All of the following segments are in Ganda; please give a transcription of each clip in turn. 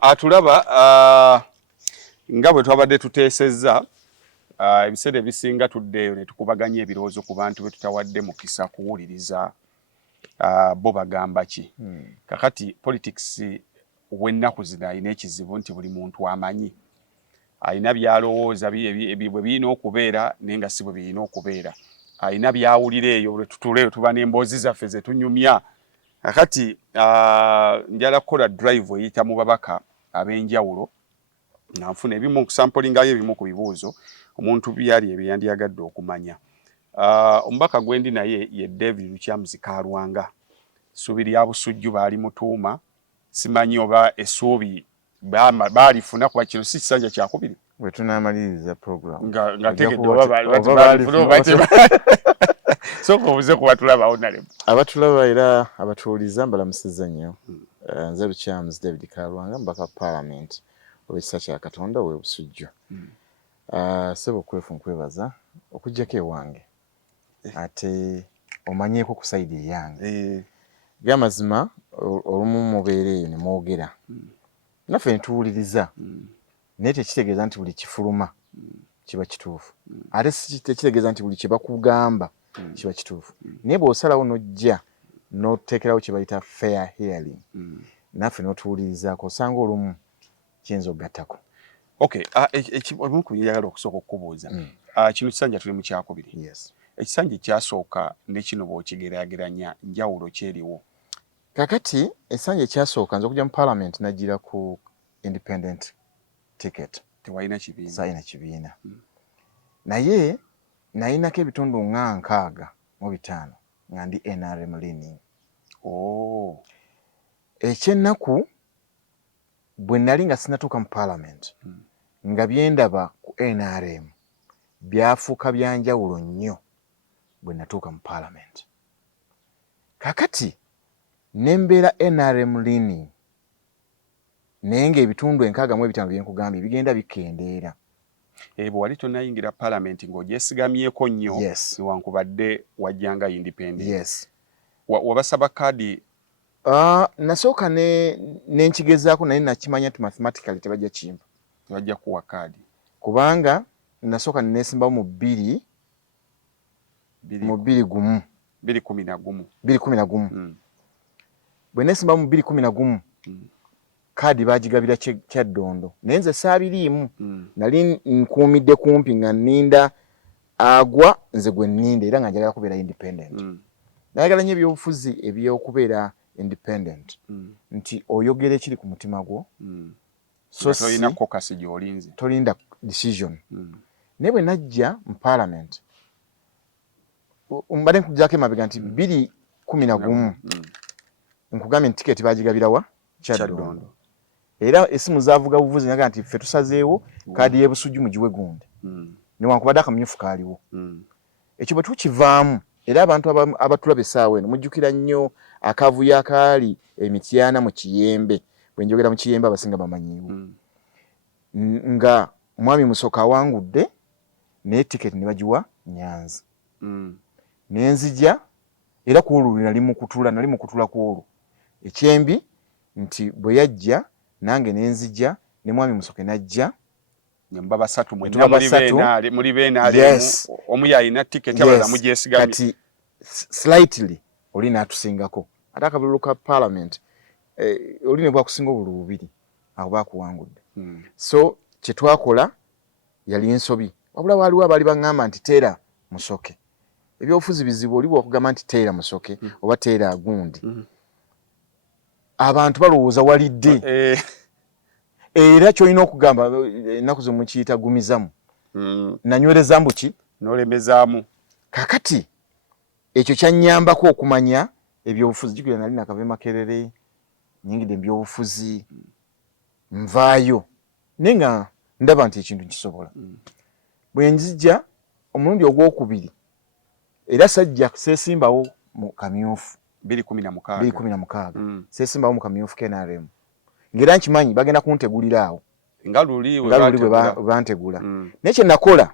Atulaba nga bwe twabadde tuteesezza ebiseera ebisinga tuddeeyo ne tukubaganya ebirowoozo ku bantu be tutawadde mukisa kuwuliriza bo bagamba ki. Kakati politics w'ennaku zino alina ekizibu nti buli muntu amanyi alina byalowooza bwe birina okubeera naye nga si bwe birina okubeera, alina byawulira eyo bwe tutuleeyo tuba n'emboozi zaffe ze tunyumya. Kakati njala kukola drive eyita mu babaka ab'enjawulo nga nfuna ebimu okusampulingayo ebimu ku bibuuzo omuntu byali ebyandiyagadde okumanya. Omubaka gwendi naye ye David Lukyamzi Kalwanga, essuubi lya Busujju baali mutuuma, simanyi oba essuubi baalifuna kuba kino si kisanja kyakubiri bwe tunaamaliriza program nga tegedde oba baalifuna oba sooka obuze ku batulabawo nalemu. Abatulaba era abatuwuliza mbalamusizza nnyo. Nze Lukyamzi David Kalwanga, mbaka Parliament olw'ekisa kya Katonda w'e Busujju. Ssebo okwefu nkwebaza okuggyako ewange ate omanyeeko ku sayidi eyange. By'amazima olumu mubeera eyo ne mwogera naffe ne tuwuliriza, naye tekitegeeza nti buli kifuluma kiba kituufu, ate tekitegeeza nti buli kye bakugamba kiba kituufu. Naye bw'osalawo n'ojja n'oteekerawo kye bayita fair hearing, naffe n'otuwulirizaako osanga olumu kiyinza okugattako. Okay, ekimu ku byeyagala okusooka okukubuuza, kino kisanja tuli mu kyakubiri. Yes. Ekisanja ekyasooka ne kino bw'okigeraageranya njawulo kyeriwo? Kakati ekisanja ekyasooka nze okujja mu Parliament najjira ku independent ticket. Tewalina kibiina? Sayina kibiina. Naye nayinako ebitundu nga 65 nga ndi NRM leaning. Ekyennaku bwe nali nga sinatuuka mu Parliament nga byendaba ku NRM byafuuka byanjawulo nnyo bwe natuuka mu Parliament. Kakati ne mbeera NRM leaning naye ng'ebitundu 65 bye nkugambye bigenda bikendeera. Bwe wali tonnayingira Parliament ng'ogyesigamyeko nnyo. Yes. Newankubadde wajjanga independent. Yes. Wabasaba kaadi? Nasooka nenkigezaako naye nakimanya nti mathematically tebajja kimpa. Tebajja kuwa kaadi. Kubanga nasooka nesimbawo mu 2011. Bwe nesimbawo mu 2011 kaadi baagigabira Kyaddondo naye nze saabiriimu. Nali nkuumidde kumpi nga nninda agwa nze gwe nninde era nga njagala kubeera independent. Nayagala nnyo ebyobufuzi eby'okubeera independent nti oyogera ekiri ku mutima gwo, so tolina kokasi gy'olinze, tolinda decision. Naye bwe najja mu Parliament mbadde nkuggyako emabega nti 2011 nkugambye nti tiketi baagigabira wa Kyaddondo. Era esimu zaavuga buvuzi naga nti ffe tusazeewo kaadi y'e Busujju mugiwe gundi, newankubadde akamyufu kaaliwo. Ekyo bwe tukivaamu era abantu abatulaba essaawa eno mujjukira nnyo akavuyo akaali Emityana mu Kiyembe. Bwe njogera mu Kiyembe abasinga bamanyiiwo. Nga Mwami Musoka awangudde naye tiketi ne bagiwa Nyanzi. Ne nzija era ku olwo nali mu kutula ku olwo. Ekyembi nti bwe yajja nange ne nzija ne Mwami Musoke najja. Nyamba basatu muri benaali. Yes. Omu yalina tiketi abalala mugyesigamye. Kati slightly oli n'atusingako. Ate akabululu ka Parliament oli ne bwakusinga obululu bubiri awo baakuwangudde. So kye twakola yali ensobi. Wabula waaliwo abaali baŋŋamba nti teera Musoke. Ebyobufuzi bizibu oli bw'okugamba nti teera Musoke oba teera gundi. Abantu balowooza walidde. Era kyolina okugamba ennaku ze mukiyita gumizamu. Nanywereza mbuki? N'olemezaamu. Kakati ekyo kyannyambako okumanya ebyobufuzi. Jjukira nali nakava Makerere, nnyingidde mu byobufuzi, nvaayo naye nga ndaba nti ekintu nkisobola. Bwe nzija omulundi ogwokubiri era sajja seesimbawo mu kamyufu 2016 seesimbawo mu kamyufu KNRM ng'era nkimanyi bagenda kuntegulira awo nga luli bwe bantegula. Naye kye nakola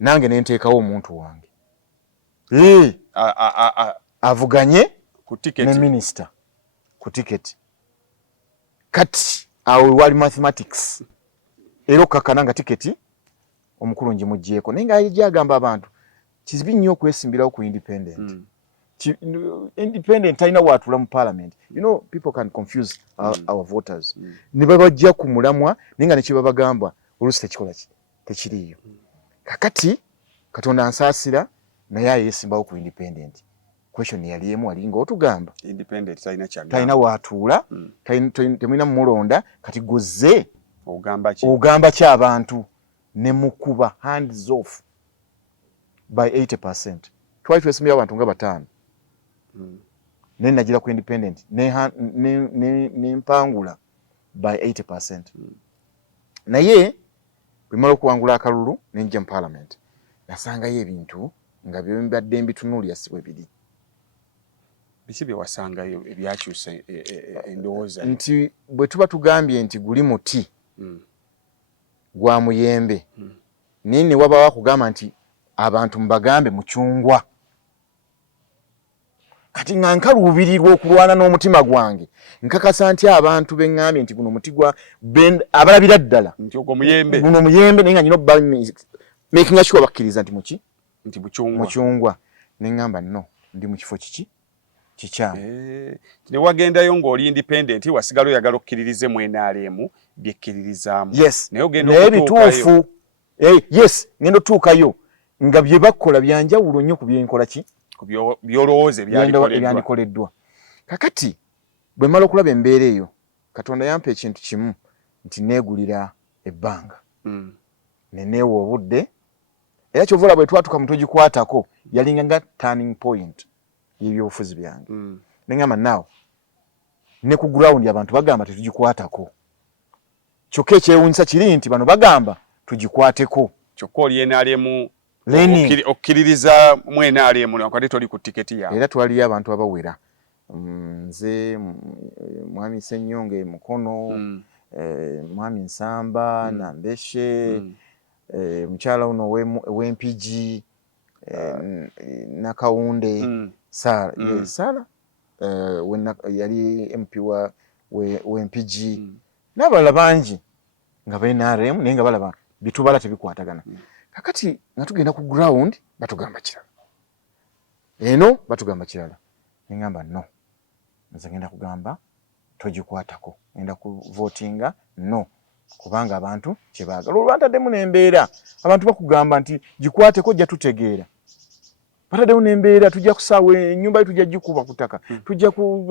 nange ne nteekawo omuntu wange avuganye ne minisita ku tiketi. Kati awo wali mathematics era okakana nga tiketi omukulu ngimugyeko naye nga yagamba abantu kizibi nnyo okwesimbirawo ku independent independent talina waatula mu parliament. You know, people can confuse our voters. Ne babajja ku mulamwa naye nga ne kye babagamba oluusi tekikola tekiriiyo. Kakati Katonda ansaasira naye yeesimbawo ku independent. Question yali emu alinga otugamba independent talina waatuula temulina mulonda kati gozze ogamba ki abantu ne mukuba hands off by 80%. Twali twesimbirawo abantu nga bataano. Ne nagira ku independent ne mpangula by 80%. Naye bimala okuwangula akalulu nenja mu parliament nasangayo ebintu nga byembadde mbitunuulya si bwe biri. Biki bye wasangayo ebyakyusa endowooza nti bwe tuba tugambye nti guli muti gwa muyembe naye ne wabawo akugamba nti abantu mbagambe mucungwa kati nga nkaluubirirwa okulwana n'omutima gwange nkakasa nti abantu beŋŋambye nti guno muti gwa abalabira ddala nti ogwo muyembe guno muyembe naye nga nyina obba making sure bakkiriza nti muki nti mucungwa ne ŋŋamba no ndi mu kifo kiki kikyamu. Ne wagendayo ng'oli independent wasigala oyagala okkiririze mu NRM byekkiririzaamu. Yes. Naye ogenda bituufu. Yes, ngenda otuukayo nga bye bakola byanjawulo nnyo ku byenkola ki ku byolowooza ebyandikoleddwa. Kakati bwe mala okulaba embeera eyo Katonda yampa ekintu kimu nti neegulira ebbanga ne neewa obudde era kyovula bwe twatuka mu togikwatako yalinga nga turning point y'ebyobufuzi byange. Neŋŋamba naawe ne ku ground abantu bagamba tetugikwatako kyokka ekyewuunyisa kiri nti bano bagamba tugikwateko kyokka oli NRM Learning. Okkiririza mu NRM nakati toli ku tiketi yawe. Era twaliyo abantu abawera nze mwami Ssennyonge Mukono mwami Nsamba Nambeshe mukyala uno w'empigi Nakawunde Sara yali MP w'empigi n'abalala bangi nga NRM naye nga balaba bitubala tebikwatagana. Kakati nga tugenda ku ground batugamba kirala eno batugamba kirala ngamba no nze ngenda kugamba togikwatako ngenda ku votinga no kubanga abantu kyebaagala olwataddemu n'embeera abantu bakugamba nti gikwateko jja tutegeera bataddemu n'embeera tujja kusaawa ennyumba ye tujja gikuba ku ttaka tujja ku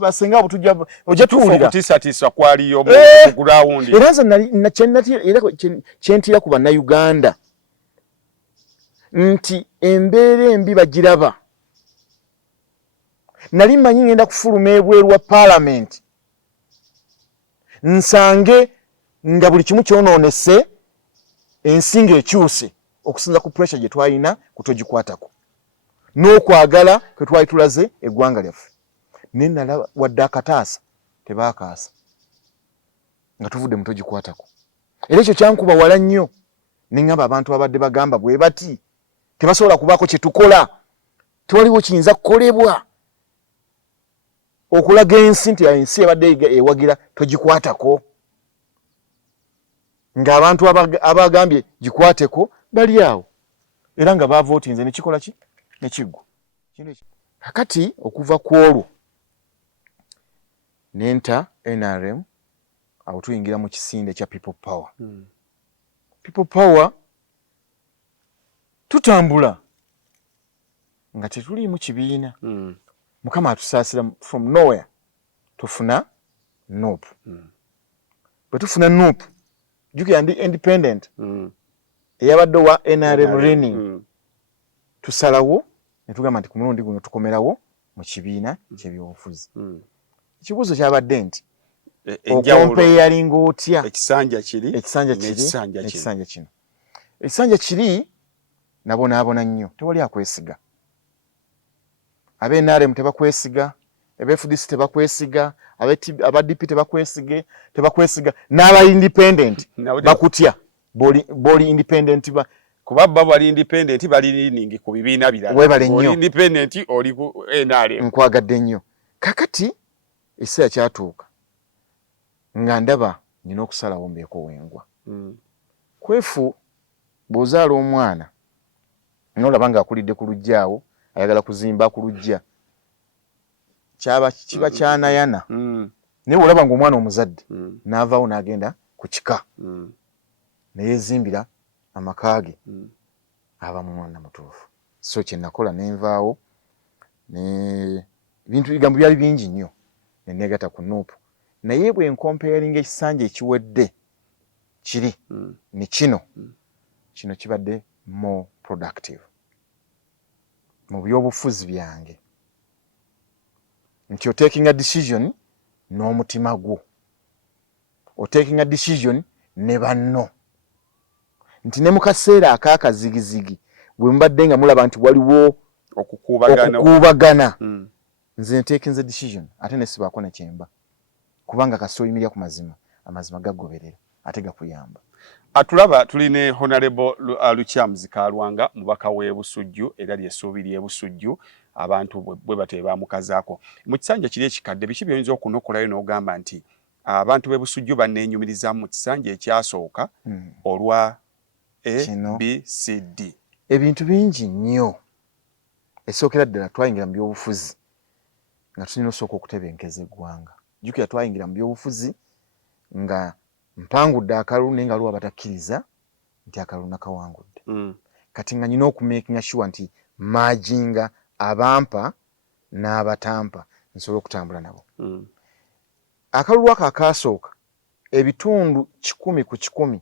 basenga abo tujja ojja tuwulira okutiisatiisa kwaliyo mu ground era nze kyentira ku bannayuganda nti embeera embi bagiraba nali manyi ngenda kufuluma ebweru wa parliament nsange nga buli kimu kyonoonese ensinga ekyuse okusinza ku pressure gye twalina kutogikwatako n'okwagala kwe twali tulaze eggwanga lyaffe naye nalaba wadde akataasa tebaakaasa nga tuvudde mu togikwatako era ekyo kyankuba wala nnyo neŋŋamba abantu abadde bagamba bwe bati tebasobola kubaako kye tukola tewaliwo kiyinza kukolebwa okulaga ensi nti ensi ebadde ewagira togikwatako ng'abantu abagambye gikwateko bali awo era nga bavootinze nekikola ki nekiggwa. Kakati okuva ku olwo nenta NRM awo tuyingira mu kisinde kya people power. People power tutambula nga tetuliimu kibiina. Mukama atusaasira from nowhere tufuna NUP. Bwe tufuna NUP jukira ndi independent eyabadde wa NRM running tusalawo ne tugamba nti ku mulundi guno tukomerawo mu kibiina ky'ebyobufuzi. Ekibuuzo kyabadde nti okompeyalinga otya ekisanja kiri kino. Ekisanja kiri nabonaabona nnyo tewali akwesiga. NRM tebakwesiga, FDC tebakwesiga, aba DP tebakwesiga, n'aba independent bakutya boli independent kuba bali independent bali leaning ku bibiina birala. Oli independent oli ku NRM. Nkwagadde nnyo. Kakati ekiseera kyatuuka nga ndaba nina okusalawo mbeeko wengwa. Kwefu bw'ozaala omwana n'olaba ng'akulidde ku lujjaawo ayagala kuzimba ku lujja kiba kyanayana naye olaba ng'omwana omuzadde n'avaawo n'agenda ku kika ne yeezimbira amaka ge aba mwana mutuufu. So kye nakola ne nvaawo ebintu bigambo byali bingi nnyo ne neegatta ku Nuupu, naye bwe nkompeeringa ekisanja ekiwedde kiri ne kino kibadde more productive mu byobufuzi byange, nti otaking a decision n'omutima gwo, otaking a decision ne banno, nti ne mu kaseera akaakazigizigi bwe mubadde nga mulaba nti waliwo okukuubagana nze ntekinze decision ate ne sibaako ne kyemba, kubanga kasita oyimirira ku mazima, amazima gagoberera ate gakuyamba. Atulaba tuli ne Honorable Lukyamzi Kalwanga, mubaka w'e Busujju era ly'essuubi ly'e Busujju, abantu bwe batyo baamukazaako. Mu kisanja kiri ekikadde biki by'oyinza okunokolayo n'ogamba nti abantu b'e Busujju banneenyumirizamu mu kisanja ekyasooka olwa ABCD? Ebintu bingi nnyo. Esookera ddala twayingira mu byobufuzi nga tulina osooka okutebenkeza eggwanga. Jjukira twayingira mu byobufuzi nga mpangudde akalulu naye nga luwa batakkiriza nti akalulu nakawangudde. Kati nga nina okumakinga sure nti maajinga abampa n'abatampa nsobola okutambula nabo. Akalulu ako akaasooka ebitundu 100 ku 100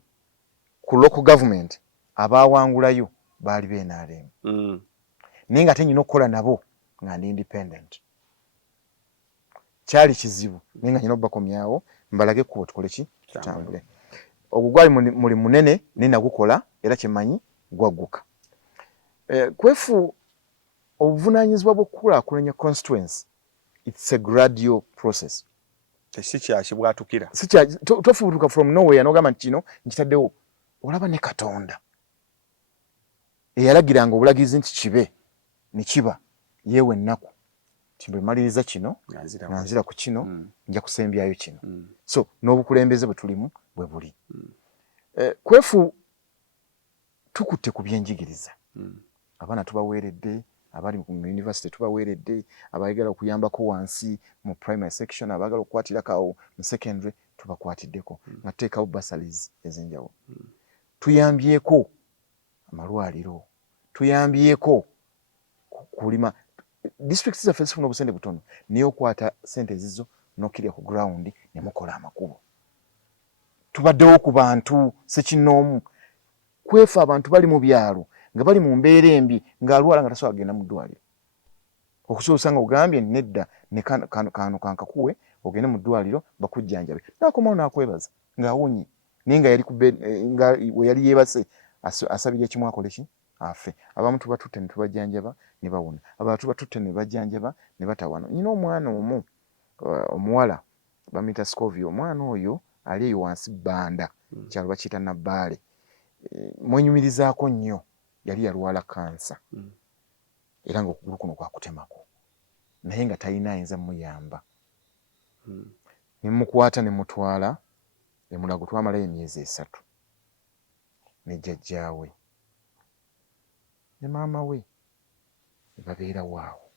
ku local government abaawangulayo baali BNRM. Naye nga tenyina okukola nabo nga ndi independent. Kyali kizibu naye nga nyina okubakomyawo mbalage ekkubo tukole ki tutambule. Ogwo gwali muli munene naye nagukola era kyemanyi gwagguka. Kwefu obuvunaanyizibwa bw'okukulaakulanya constituency, it's a gradual process. Si kyakibwatukira, tofubutuka from nowhere n'ogamba nti kino nkitaddewo. Olaba ne Katonda eyalagiranga obulagizi nti kibe ne kiba, yeewe ennaku nti bwe maliriza kino nanzira ku kino nja kusembyayo kino. So n'obukulembeze bwe tulimu bwe buli. Kwefu tukutte ku byenjigiriza. Abaana tubaweeredde, abali mu university tubaweeredde, abayagala okuyambako wansi mu primary section, abaagala okukwatirako mu secondary tubakwatiddeko nga tuteekawo bursaries ez'enjawulo. Tuyambyeko amalwaliro, tuyambyeko kulima. Districts zaffe zifuna obusente butono naye okwata sente ezizo n'okkirya ku ground ne mukola amakubo. Tubaddewo ku bantu sekinnoomu. Kwefu abantu bali mu byalo nga bali mu mbeera embi ng'alwala nga tasobola kugenda mu ddwaliro. Okusobola nga ogambye nedda ne kano kankakuwe ogende mu ddwaliro bakujjanjabe. N'akomawo n'akwebaza ng'awonye naye nga yali nga we yali yeebase asabira ekimu akole ki afe. Abamu tuba tutte ne tubajjanjaba ne bawona, abalala tuba tutte ne bajjanjaba ne batawana. Nina omwana omu omuwala bamuyita Scovia. Omwana oyo ali eyo wansi Bbanda, kyalo bakiyita Nabbaale. Mwenyumirizaako nnyo, yali yalwala kansa era ng'okugulu kuno kwakutemako naye nga talina ayinza muyamba. Ne mukwata ne mutwala Emulago, twamalayo emyezi 3 ne jjajjaawe ne maama we ne babeerawo awo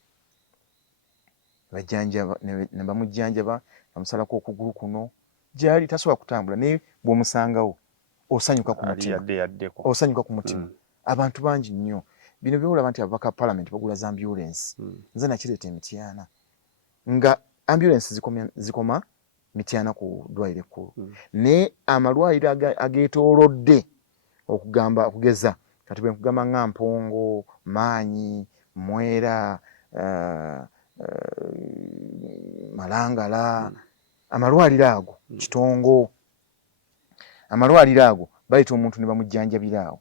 ne bamujjanjaba bamusalako okugulu kuno gyali tasobola kutambula, naye bw'omusangawo osanyuka ku mutima, osanyuka ku mutima. Abantu bangi nnyo bino byolaba nti ababaka parliament bagula za ambulance. Nze nakireeta Mityana nga ambulance zikoma Mityana ku ddwaliro ekkulu, naye amalwaliro ageetoolodde okugeza kati bwe nkugamba nga Mpongo, Maanyi, Mwera, Malangala, amalwaliro ago Kitongo, amalwaliro ago bayita omuntu ne bamujjanjabira awo.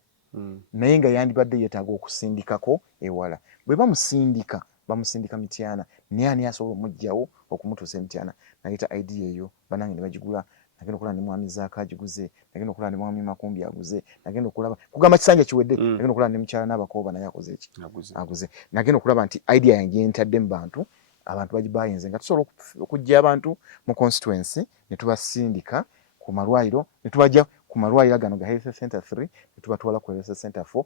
Naye nga yandibadde yeetaaga okusindikako ewala. Bwe bamusindika Mityana, naye ani asobola omugyawo okumutuusa Mityana? Nayita idea eyo banange ne bagigula. Nagenda okulaba ne mwami Zaaka agiguze, nagenda okulaba ne mwami Makumbi aguze, nagenda okulaba kugamba kisanja kiwedde, nagenda okulaba ne mukyala n'Abakooba naye akoze eki? Aguze. Nagenda okulaba nti idea yange yentadde mu bantu abantu bagibayinze nga tusobola okujja abantu mu constituency ne tubasindika ku malwaliro ne tubajja ku malwaliro gano ga health center 3 ne tubatwala ku health center 4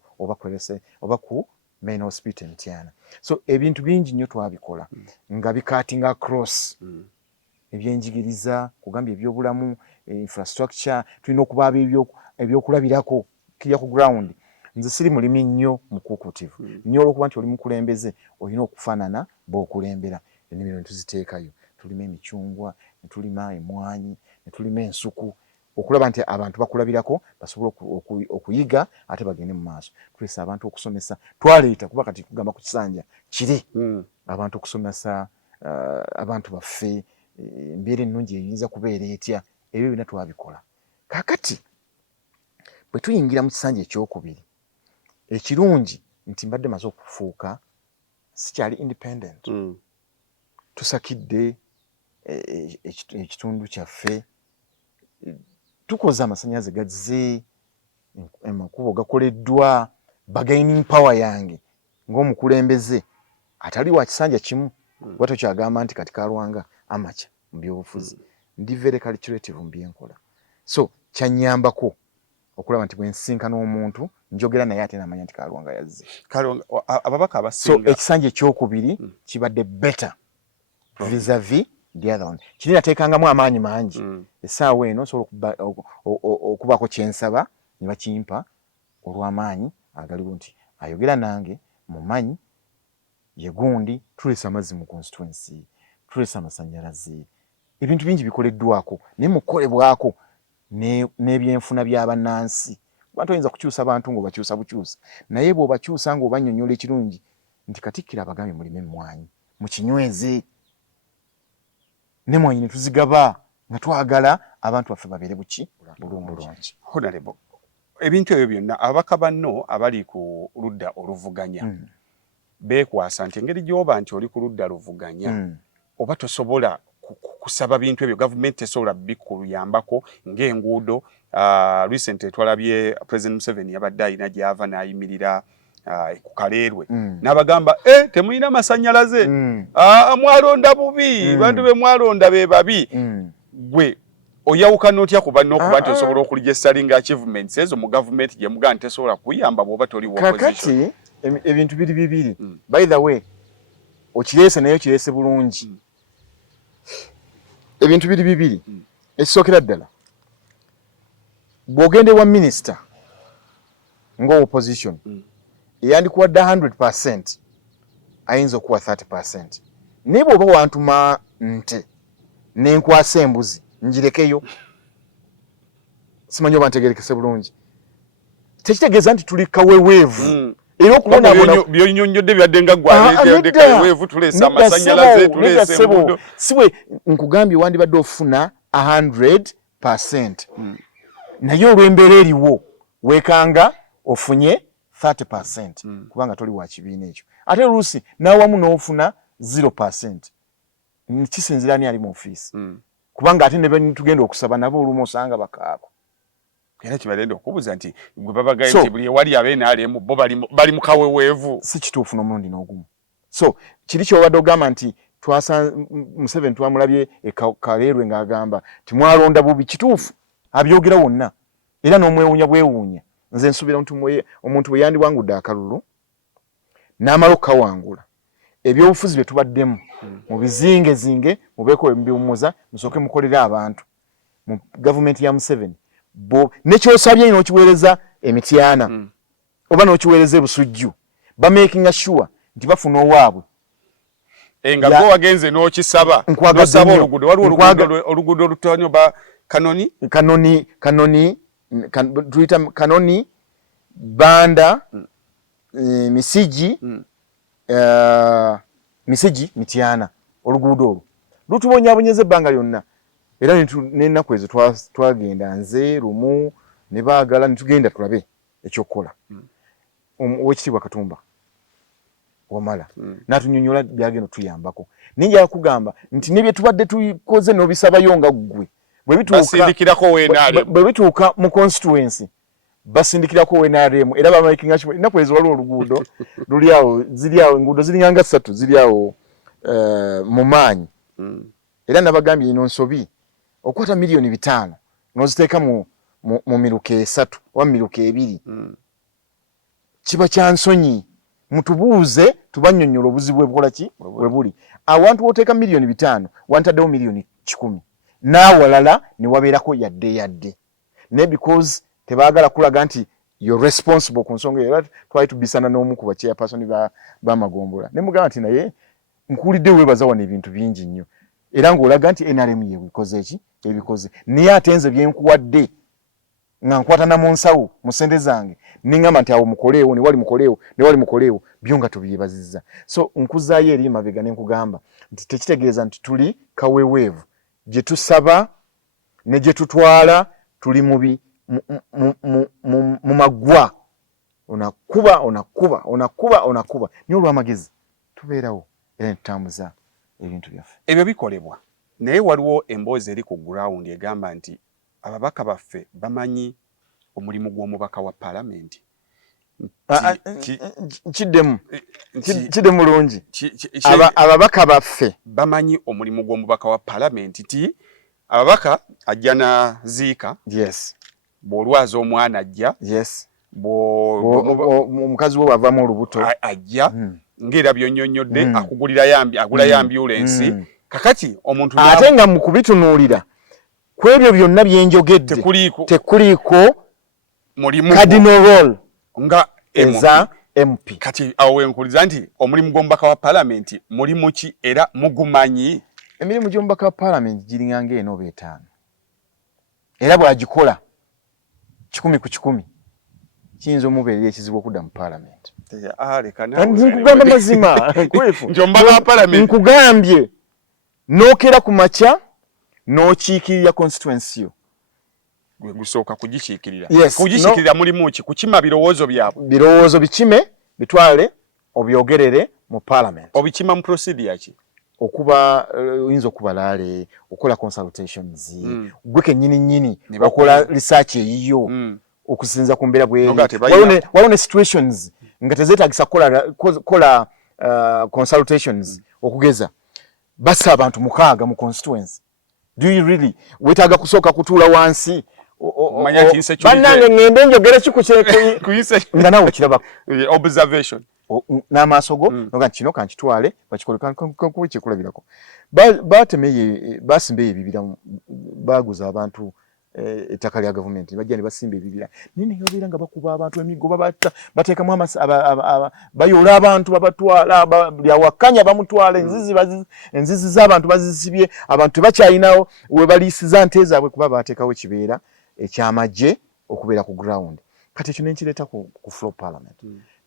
oba ku main hospital Mtyana. So ebintu bingi nnyo twabikola nga bikatinga across ebyenjigiriza kugambya ebyobulamu infrastructure tulina okuba ebyokulabirako kirya ku ground. Nze siri mulimi nnyo mukukutivu nnyo olwokuba nti oli mukulembeze olina okufaanana b'okulembera. Ennimiro ne tuziteekayo tulima emicungwa ne tulima emwanyi ne tulima ensuku okulaba nti abantu bakulabirako basobole okuyiga ate bagende mu maaso. Tulesa abantu okusomesa twaleeta kuba kati kugamba ku kisanja kiri abantu okusomesa abantu baffe embeera ennungi eyinza kubeera etya ebyo byonna twabikola. Kaakati bwe tuyingira mu kisanja ekyokubiri ekirungi nti mbadde maze okufuuka sikyali independent tusakidde ekitundu kyaffe tukoze amasannyalaze gazze amakubo gakoleddwa bagaining power yange ng'omukulembeze atali wa kisanja kimu bwatyo kyagamba nti kati Kalwanga amacha mu byobufuzi ndi very calculative mu byenkola. So kyanyambako okulaba nti bwe nsinkana omuntu njogera naye ate namanya nti Kalwanga yazze. Kalwanga ababaka abasinga. So ekisanja ekyokubiri kibadde better vis-a-vis the other one. Kiri nateekangamu amaanyi mangi. Essaawa eno osobola okubaako kyensaba ne bakimpa olw'amaanyi agaliwo nti ayogera nange mumanyi ye gundi tulesa amazzi mu constituency tulesa amasannyalaze ebintu bingi bikoleddwako naye mukolebwako n'ebyenfuna by'abannansi. Abantu oyinza kukyusa abantu ng'obakyusa bukyusa naye bw'obakyusa ng'obannyonnyola ekirungi nti Katikkiro abagambye mulime emmwanyi mukinyweze n'emmwanyi ne tuzigaba nga twagala abantu baffe babeere bulungi. Honorable, ebintu ebyo byonna ababaka banno abali ku ludda oluvuganya beekwasa nti engeri gy'oba nti oli ku ludda luvuganya oba tosobola kusaba bintu ebyo gavumenti esobola bikuluyambako ng'enguudo. Recently twalabye President Museveni yabadde ayina gy'ava n'ayimirira ku Kaleerwe n'abagamba temulina amasannyalaze mwalonda bubi bantu be mwalonda be babi. Gwe oyawukana otya ku banno okuba nti osobola okuligestaringa achievements ezo mu gavumenti gye mugaa nti tesobola kuyamba bw'oba toli wa opposition? Kakati ebintu biri bibiri. By the way okireese naye okireese bulungi. Ebintu biri bibiri. Ekisookera ddala bw'ogende wa minisita ng'opposition eyandikuwadde 100% ayinza okuwa 30%. Naye bw'oba wantuma nte nenkwasa embuzi ngirekeyo simanyi oba ntegerekese bulungi tekitegeeza nti tuli kaweweevu era okubonaabona byonyonnyodde byadde nga gwalete kaweweevu tuleesa amasannyalaze tuleesa enguudo siwe nkugambye wandibadde ofuna 100% naye olw'embeera eriwo weekanga ofunye 30% kubanga toli wa kibiina ekyo ate oluusi n'awamu n'ofuna 0%. Kisinzira ani ali mu ofiisi kubanga ate ne tugenda okusaba nabo olumu osanga bakaaba. Era kibalenda okubuuza nti gwe babagaye nti buli ewali abeNRM bo bali mu kaweweevu. Si kituufu n'omulundi n'ogumu. So kiri kyobadde ogamba nti Museveni twamulabye Kaleerwe ng'agamba timwalonda bubi kituufu abyogera wonna era n'omwewuunya bwewuunya. Nze nsuubira omuntu bwe yandiwangudde akalulu n'amala okukawangula ebyobufuzi bye tubaddemu mu bizingezinge mubeeko ebiwumuza musooke mukolere abantu mu gavumenti ya Museveni nekyosabye n'okiweereza Emityana oba n'okiweereza e Busujju bamakinga sure nti bafuna owaabwe nga gwe wagenze n'okisaba n'osaba oluguudo waliwo oluguudo olutoonyo ba kanoni tuyita kanoni banda misiji Mityana oluguudo olwo lutubonyabonyeza ebbanga lyonna era n'ennaku ezo twagenda nze lumu ne baagala ne tugenda tulabe ekyokukola. Owekitiibwa Katumba wamala n'atunyonnyola byagenda otuyambako naye njala kugamba nti ne bye tubadde tukoze n'obisabayo nga ggwe bwe bituuka mu constituency basindikirako NRM era bamakinga ennaku ezo waliwo oluguudo luli awo ziri awo enguudo ziringanga 3 ziri awo mu maanyi era nabagambye ino nsobi okwata milioni 5 noziteeka mu miruka 3 oba miruka 2 kiba kya nsonyi mutubuuze tubanyonnyola obuzibu bwebukola ki bwe buli awantu woteeka milioni 5 wantaddewo milioni 10 n'awalala ne wabeerako yadde ne because tebaagala kulaga nti you're responsible ku nsonga era twali tubisana n'omu ku bachairperson b'amagombola ne mugamba nti naye nkuulidde weebaza wano ebintu bingi nnyo era ng'olaga nti NRM yebikoze ki ebikoze naye ate nze byenkuwadde nga nkwata na mu nsawo mu ssente zange ningamba nti awo mukoleewo ne wali mukoleewo byo nga tubyebazizza so nkuzaayo eri mabega ne nkugamba nti tekitegeeza nti tuli kaweweevu gye tusaba ne gye tutwala tuli mubi mu maggwa onakuba niyo olw'amagezi tubeerawo era netutambuza ebintu byaffe ebyo bikolebwa naye waliwo emboozi eri ku ground egamba nti ababaka baffe bamanyi omulimu gw'omubaka wa paalamenti kiddemu bulungi ababaka baffe bamanyi omulimu gw'omubaka wa paalamenti ti ababaka ajja na ziika yes bw'olwaza omwana ajja yes omukazi we wavamu olubuto ajja ng'era byonnyonnyodde agula yambyulensi kakati omuntu ate nga mu kubitunuulira ku ebyo byonna byenjogedde tekuliiko mulimu cardinal role nga eza MP kati awo wenkuliza nti omulimu gw'omubaka wa paalamenti mulimu ki era mugumanyi emirimu gy'omubaka wa paalamenti giringa ng'eno oba 5 era bw'agikola 100 ku 100 kiyinza omubeerera ekizibu okudda mu paalamenti nkugamba mazima nkugambye nookera ku makya n'okiikirira constituency yo gusooka kugikiikirira mulimu ki kukima birowoozo byabwe birowoozo bikime bitwale obyogerere mu paalamenti obikima mu procedure ki okuba oyinza okuba laale okola consultations gwe kennyini okola research eyiyo okusinza ku mbeera bwewaliwo ne situations nga tezeetagisa kola consultations okugeza bassa abantu 6 mu constituency do you really wetaaga kusooka kutuula wansi bannange ngende njogere nga naawe kirabako observation n'amaaso go noga kino kankitwale bakikole kyekulabirako basimba ebibira baguza abantu ettaka lya gavumenti bajja ne basimba ebibira nini yobeera nga bakuba abantu emigo bateekamu bayoola abantu babatwala byawakanya bamutwala enzizi z'abantu bazisibye abantu tebakyalinawo we baliisiza nte zaabwe kuba bateekawo ekibeera ekyamagye okubeera ku ground kati ekyo nenkireeta ku floor parliament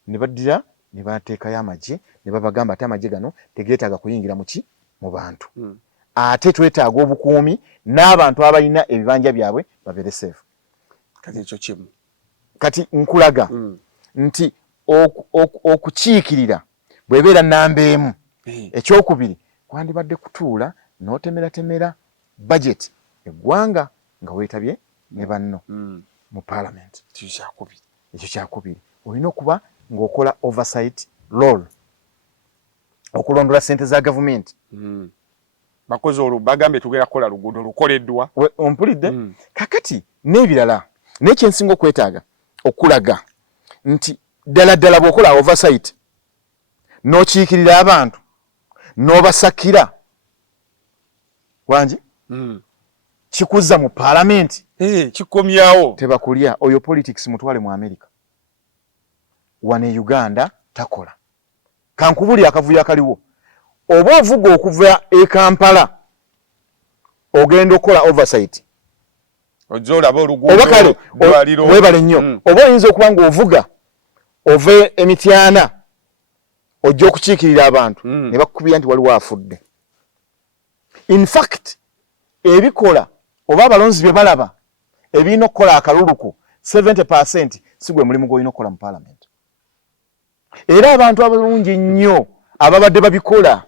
ne baddira ne bateekayo amagye ne babagamba ate amagye gano tegeetaaga kuyingira mu bantu ate twetaaga obukuumi n'abantu abalina ebibanja byabwe babeere safe kati ekyo kimu kati nkulaga nti okukiikirira bwebeera namba emu ekyokubiri kwandibadde kutuula n'otemeratemera budget eggwanga nga weetabye ne banno mu parliament ekyo kyakubiri olina okuba ng'okola oversight role okulondola ssente za gavumenti bakoze bagambye tugera kukola luguudo lukoleddwa ompulidde kakati n'ebirala n'ekyensinga okwetaaga okulaga nti ddala bw'okola oversight n'okiikirira abantu n'obasakira wangi kikuzza mu paalamenti kikomyawo tebakulya oyo politics mutwale mu America wano e Uganda takola kankubuli akavuyo akaliwo oba ovuga okuva e Kampala ogenda okukola oversight ojolaba oluguudo oba kale webale nnyo oba oyinza okuba ng'ovuga ove Emityana ojja okukiikirira abantu ne bakukubira nti waliwo afudde in fact ebikola oba abalonzi bye balaba ebirina okukola akaluluku 70% si gwe mulimu gw'olina okukola mu paalamenti era abantu abalungi nnyo ababadde babikola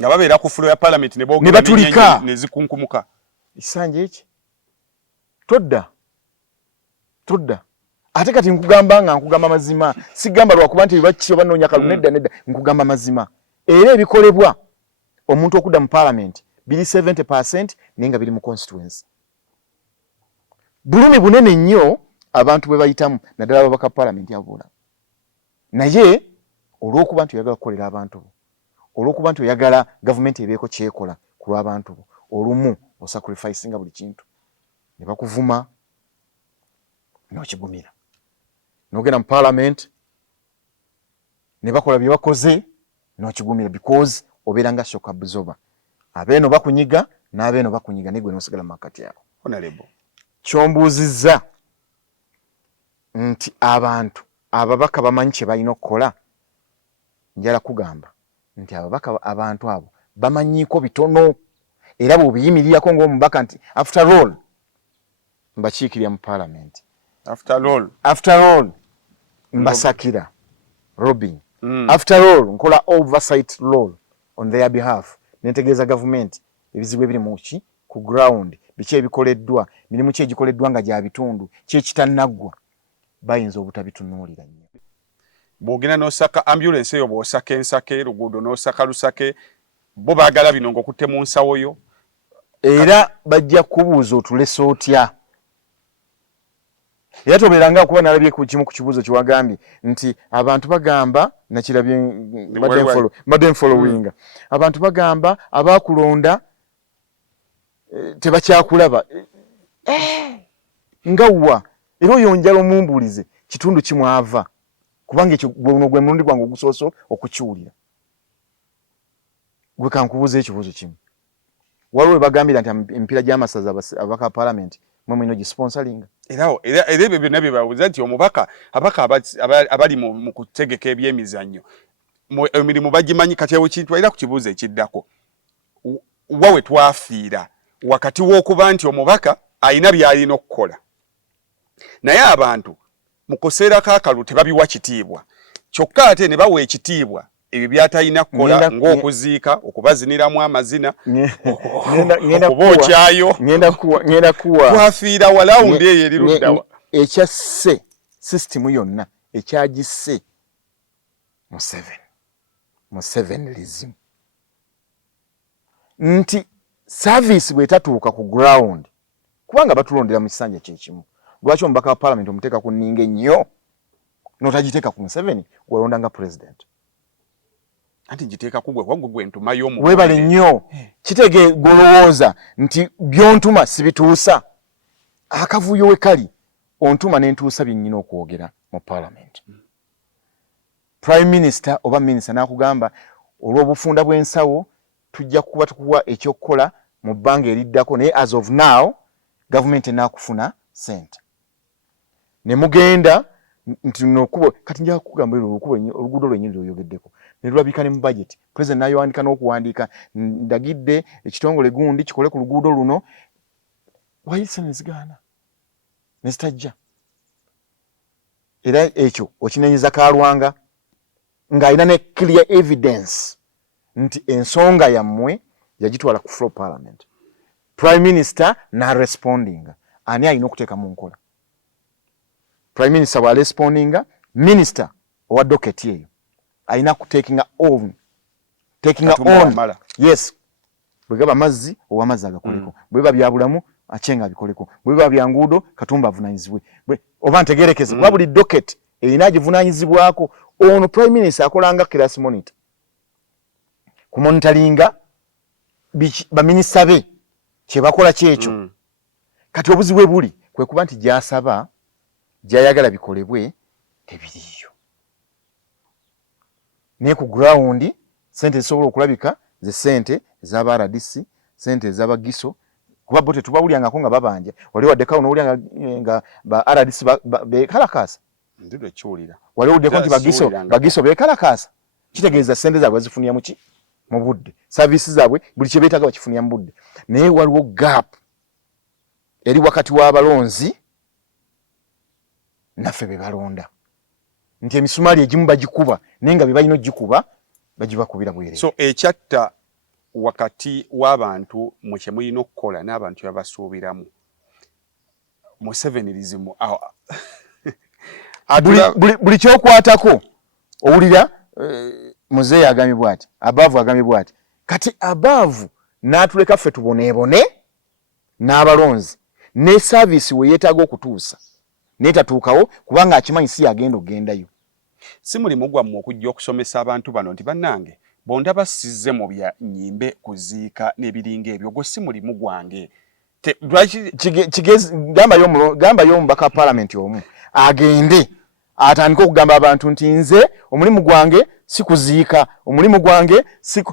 nga babeera ku fulo ya paalamenti ne batulika ne zikunkumuka ekisanja eki todda ate kati nkugamba mazima sigamba lwakuba nti bakyo banoonya kalu nedda nkugamba mazima era ebikolebwa omuntu okudda mu parliament biri 70% naye nga biri mu constituency. Bulumi bunene nnyo abantu bwe bayitamu naddala ababaka parliament abula, naye olw'okuba nti oyagala kukolera abantu bo, olw'okuba nti oyagala gavumenti ebeeko kyekola ku lw'abantu bo, olumu osacrificinga buli kintu ne bakuvuma n'okigumira, n'ogenda mu parliament ne bakola bye bakoze n'okigumira because obeera nga shock absorber. Abeeno bakunyiga n'abeeno bakunyiga naye gwe n'osigala mu makati awo. Honorable, kyombuuzizza nti abantu ababaka bamanyi kye balina okukola, njala kugamba nti ababaka abantu abo bamanyiiko bitono era bw'obiyimirirako ng'omubaka nti after all mbakiikirira mu parliament, after all mbasakira Robin, after all nkola oversight role on their behalf, nentegeeza gavumenti ebizibu ebiri mu ki ku ground, biki ebikoleddwa, mirimu ki egikoleddwa nga gya bitundu, ki ekitannaggwa, bayinza obutabitunuulira nnyo. Bw'ogenda n'osaka ambulance eyo bw'osaka ensake, luguudo n'osaka lusake, bo baagala bino ng'okutte mu nsawo yo. Era bajja kubuuza otulese otya. Era tobeeranga kuba nalabye ku kimu ku kibuuzo kiwagambye nti abantu bagamba nakirabye mbadde following. Abantu bagamba abaakulonda tebakyakulaba. Ngawa era oyo njala omumbuulize kitundu kimwava kubanga ekyo gwe mulundi gwange ogusooso okukiwulira. Gwe kankubuuza ekibuuzo kimu. Waliwo bagambira nti emipiira gy'amasaza abaka parliament mwe mulina gisponsoringa. Era ebyo byonna bye babuuza nti ababaka abali mu kutegeka ebyemizannyo emirimu bagimanyi. Kati ewo kitwalira ku kibuuzo ekiddako, wawe twafiira wakati w'okuba nti omubaka alina by'alina okukola naye abantu mu kaseera k'akalulu tebabiwa kitiibwa, kyokka ate ne bawa ekitiibwa ebyo byatalina kukola ng'okuziika, okubaziniramu amazina, okubookyayo. Ngenda kuwa twafiira walawundi eyo eri luddawa. Ekyasse sisitimu yonna ekyagisse Musevenilism nti service bwetatuuka ku ground, kubanga batulondera mu kisanja kyekimu. Lwaki omubaka wa parliament omuteeka ku nninga ennyo n'otagiteeka ku Museveni walonda nga president? Anti njiteeka kugwe kwa gwe ntumayo mu webale nnyo kitege golowooza nti byontuma sibituusa. Akavuyo we kali ontuma n'entuusa byennyina okwogera mu parliament. Prime Minister oba Minister n'akugamba olw'obufunda bw'ensawo tujja kuba tukuwa ekyokukola mu bbanga eriddako, naye as of now government enaakufuna sente. Ne mugenda nti nokubo kati njala kugamba oluguudo lwennyini lwoyogeddeko ne lulabika ne mu budget. President n'ayowanika n'okuwandiika ndagidde ekitongole gundi kikole ku luguudo luno. Wayise ne zigaana ne zitajja. Era ekyo okinenyeza Kalwanga ng'alina ne clear evidence nti ensonga yammwe yagitwala ku floor parliament. Prime Minister na respondinga ani alina okuteeka mu nkola. Prime Minister wa respondinga, Minister owa docket eyo alina ku taking on yes. Bwe gaba mazzi owa mazzi agakoleko, bwe biba byabulamu achenga bikoleko, bwe biba bya nguudo Katumba avunaanyizibwe, oba ntegerekeze kuba buli docket erina agivunaanyizibwako. Ono Prime Minister akolanga class monitor ku monitoringa baminisita be kye bakola kyekyo. Kati obuzibu bwe buli kwe kuba nti gy'asaba gy'ayagala bikolebwe tebiriyo. Ne ku ground sente zisobola okulabika ze sente ez'aba RDC, sente ez'abagiso kuba bo tetubawulyangako nga babanja. Wali waddeko n'owulya nga ba RDC bekalakasa. Ndido ekiwulira. Wali wuddeko nti bagiso bekalakasa. Kitegeeza sente zaabwe bazifunira mu ki? Mu budde. Services zaabwe buli kye beetaaga bakifunira mu budde. Naye waliwo gap eri wakati w'abalonzi naffe be balonda. Nti emisumaali egimu bagikuba naye nga be balina ogikuba bagibakubira bwereere. So ekyatta wakati w'abantu mu kye mulina okukola n'abantu abasuubiramu Musevenilism buli kyokwatako owulira muzeeyi agambye bw'ati, Abaavu agambye bw'ati. Kati Abaavu n'atuleka ffe tuboneebone n'abalonzi ne saaviisi we yeetaaga okutuusa n'etatuukawo kubanga akimanyi si yagenda okugendayo. Si mulimu gwammwe okujja okusomesa abantu bano nti bannange bonda basizze mu bya nnyimbe kuziika n'ebiringa ebyo gwe si mulimu gwange. Gambayo omubaka wa paalamenti omu agende atandika okugamba abantu nti nze omulimu gwange si kuziika, omulimu gwange si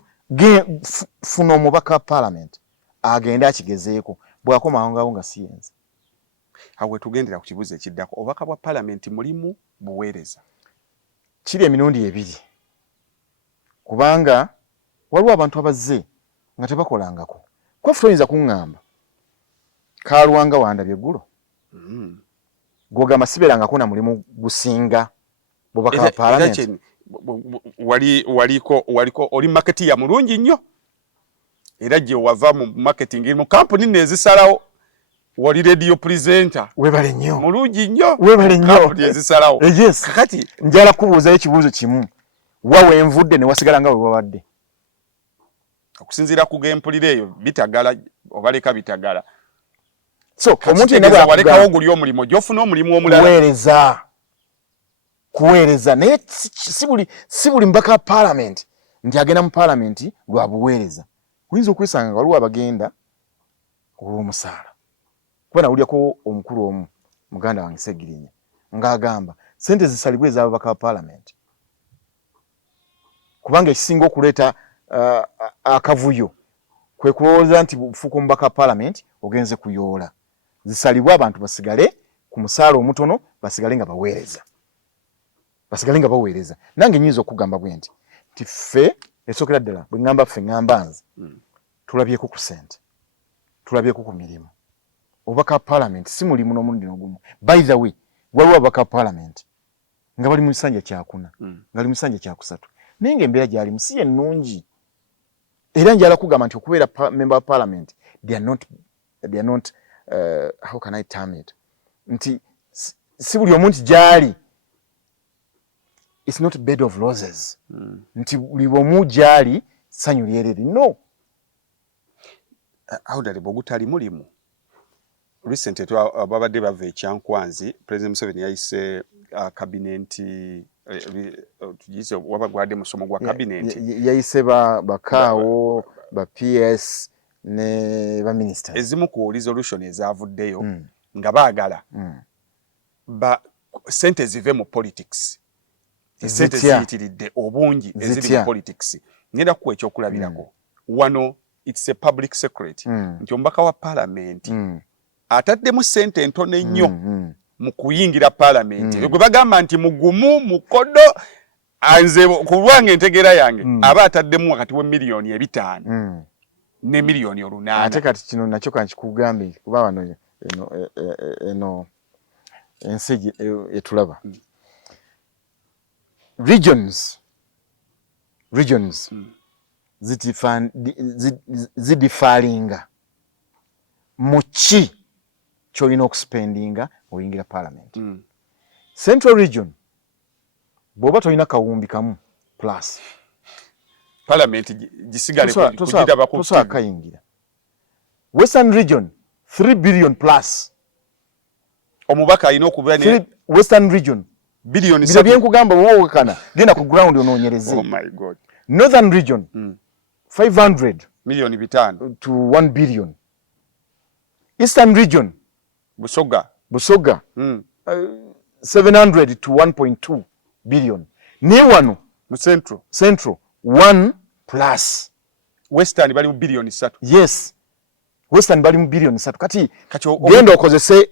funa omubaka wa paalamenti agende akigezeeko bw'akoma aho ngawo nga siyenze. Awe tugendera ku kibuzo ekiddako, obubaka bwa paalamenti mulimu buweereza. Kiri emirundi ebiri kubanga waliwo abantu abazze nga tebakolangako. Kwefu toyinza kuŋŋamba Kaalwanga wandabye eggulo gw'ogamba sibeerangako na mulimu gusinga bubaka wa paalamenti. waliko oli marketeer mulungi nnyo era gye wava mu marketing mu kampuni nezisalawo wali radio presenter webale nnyo mulungi nnyo webale nnyo kampuni ezisalawo. Yes, kakati njala kubuuzayo ekibuuzo kimu, wawe envudde ne wasigala nga we wabadde? okusinziira ku gempulira eyo bitagala obaleka bitagala. So omuntu yenna walekawo guli omulimu gy'ofuna omulimu omulala. Kuweereza naye si buli mbaka wa paalamenti nti agenda mu paalamenti lwa buweereza. Oyinza okwesanga nga waliwo abagenda olw'omusaala. Kuba nawulyako omukulu omu muganda wange Segirinya ng'agamba sente zisalibwe ez'ababaka wa paalamenti kubanga ekisinga okuleeta akavuyo kwe kulowooza nti bufuuka omubaka wa paalamenti ogenze kuyoola. Zisalibwe abantu basigale ku musaala omutono basigale nga baweereza. Nange nnyinza okugamba bwe nti ffe esookera ddala bwe ŋŋamba ffe ŋŋamba nze tulabyeko ku ssente, tulabyeko ku mirimu. Obubaka wa paalamenti si mulimu n'omulundi n'ogumu. By the way, waliwo ababaka wa paalamenti nga bali mu kisanja kyakuna nga bali mu kisanja kyakusatu naye ng'embeera gy'alimu si ennungi. Era njala kugamba nti okubeera member wa paalamenti they are not how can I term it, nti si buli omu nti gy'ali it's not a bed of roses. Nti buli omu gy'ali ssanyu lyerere. No. Honorable ogutali mulimu. Recently babadde bava ekyankwanzi President Museveni yayise kabineti tugize wabagwadde musomo gwa kabineti yayise bakaawo ba PS ne ba ministers ezimu ku resolution ezavuddeyo nga baagala ba sente zive mu politics. Sente ziyitiridde obungi eziri mu politics. Ngenda kuwa ekyokulabirako wano it's a public secret nti omubaka wa paalamenti ataddemu sente entono ennyo mu kuyingira paalamenti gwe bagamba nti mugumu mukodo anze ku lwange entegeera yange aba ataddemu wakati we miliyoni 5 ne miliyoni 8. Ate kati kino nakyo kankikugambe kuba wano eno ensi etulaba regions zidifalinga muki kyolina okuspendinga oyingira parliament. Central region bwoba tolina kawumbi kamu plus parliament gisigale kujida bakusa kayingira. Western region 3 billion plus omubaka alina okuba ne Western region billion billion byenkugamba wowe kana genda ku ground onoonyereze. Oh my god. Northern region 500 million 5 to 1 billion. Eastern region Busoga 700 to 1.2 billion. Ne wano mu central 1 plus. Western bali mu billion 3. Yes, Western bali mu billion 3. Kati genda okozese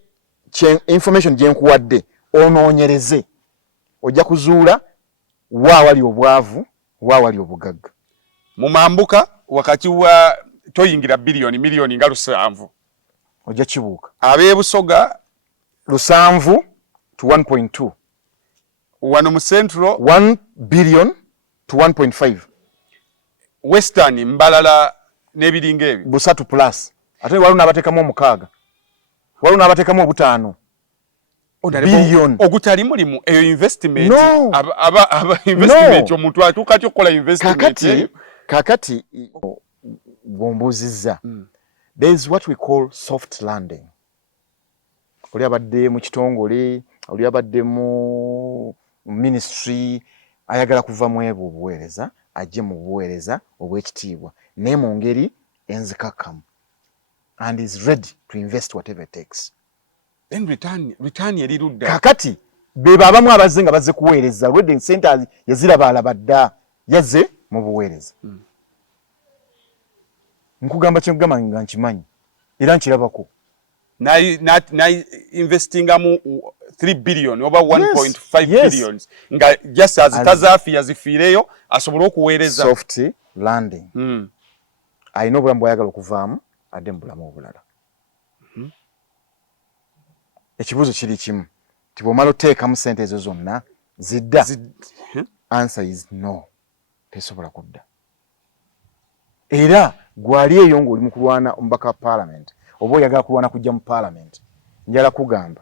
information gyenkuwadde onoonyereze ojja kuzuula wali obwavu wali obugagga. Mu mambuka wakati wa toyingira miliyoni nga 7 ojja kibuuka. Abeebusoga 7 to 1.2. Wano mu central 1 billion to 1.5. Western mbalala n'ebiringa ebyo busatu plus. Ate waliwo n'abateekamu 6, waliwo n'abateekamu 5. billion ogutali mulimu eyo investment no. aba investment omuntu atuuka kyokola investment kakati bw'ombuuzizza there is what we call soft landing. Oli abadde mu kitongole, oli abadde mu ministry, ayagala kuva mu ebwo obuweereza ajje mu buweereza obw'ekitiibwa naye mu ngeri enzikakkamu and is ready to invest whatever it takes. Then return eri ludda. Kakati beba abamu abazze nga bazze kuweereza already ssente yaziraba alaba dda yazze mu buweereza. Nkugamba kye nkugamba nga nkimanyi era nkirabako. Na investinga mu 3 billion oba 1.5 billion nga just as tazafi yazifiireyo asobola okuweereza. Soft landing. Ayina obulamu bw'ayagala okuvaamu adde mu bulamu obulala. Ekibuuzo kiri kimu ti bw'omala oteekamu ssente ezo zonna zidda. Answer is no. Tesobola kudda. Era gwali eyo ng'oli mu kulwana omubaka wa parliament oba oyagala kulwana kujja mu parliament njala kugamba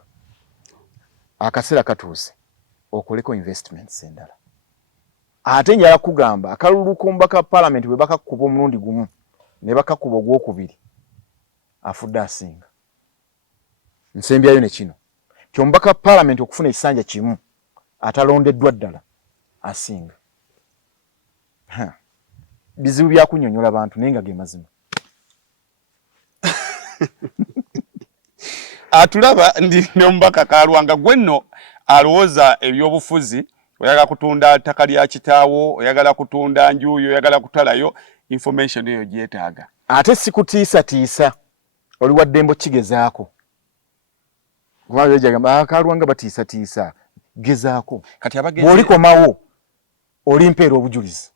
akaseera katuuse okoleko investments endala. Ate njala kugamba akalulu k'omubaka wa parliament bwe bakakuba omulundi gumu ne bakakuba ogwokubiri afudde asinga. Nsembyayo ne kino ti omubaka wa parliament okufuna ekisanja kimu atalondeddwa ddala asinga. Bizibu bya kunnyonnyola bantu naye nga ge mazima. Atulaba ndi n'omubaka Kalwanga gwe nno alowooza ebyobufuzi oyagala kutunda ttaka lya kitaawo oyagala kutunda njuuyo oyagala kutalayo information eyo gyetaaga. Ate sikutiisatiisa oli wa ddembo kigezaako. Kalwanga batiisatiisa gezaako. Kati abagenzi bw'olikomawo olimpeera obujulizi.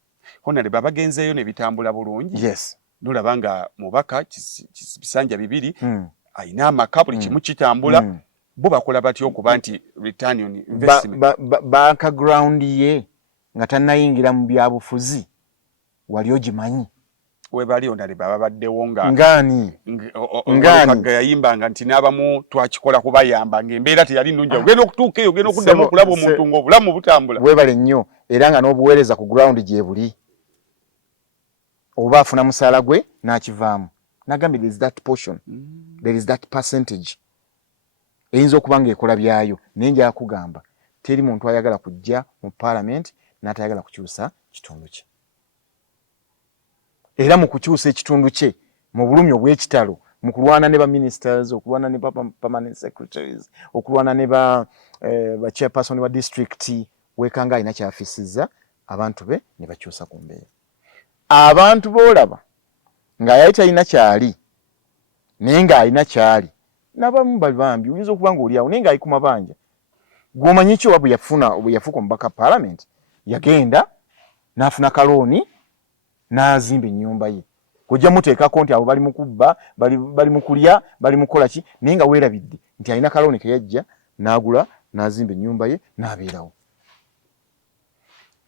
Honorable abagenzeeyo ne bitambula bulungi. Yes. Nolaba nga mubaka bisanja bibiri ayina amaka buli kimu kitambula bo bakola batya okuba nti return on investment. Background ye nga tannayingira mu byabufuzi wali ogimanyi. Webali Honorable ababaddewo nga ngaani yayimbanga nti n'abamu twakikola kubayamba ng'embeera teyali nnungi. Ogenda okutuuka eyo ogenda okuddamu okulaba omuntu ng'obulamu butambula. Webale nnyo era nga n'obuweereza ku ground gye buli. Oba afuna musaala gwe n'akivaamu. Nagambye there is that portion. There is that percentage. Eyinza okuba ng'ekola byayo naye njala kugamba teri muntu ayagala kujja mu parliament n'atayagala kukyusa kitundu kye. Era mu kukyusa ekitundu kye mu bulumi obw'ekitalo mu kulwana ne ba ministers okulwana ne ba permanent secretaries okulwana ne ba chairperson wa district wekanga alina kyafisizza abantu be ne bakyusa ku mbeera. Abantu boolaba nga yali talina kyali naye ng'alina kyali n'abamu bambi oyinza okuba ng'oli awo naye ng'ali ku mabanja gw'omanyi ki oba bwe yafuuka omubaka parliament yagenda n'afuna kalooni n'azimba ennyumba ye. Kujja muteekako nti abo bali mu kubba bali mu kulya bali mu kukola ki naye nga weerabidde nti alina kalooni ke yajja n'agula n'azimba ennyumba ye n'abeerawo.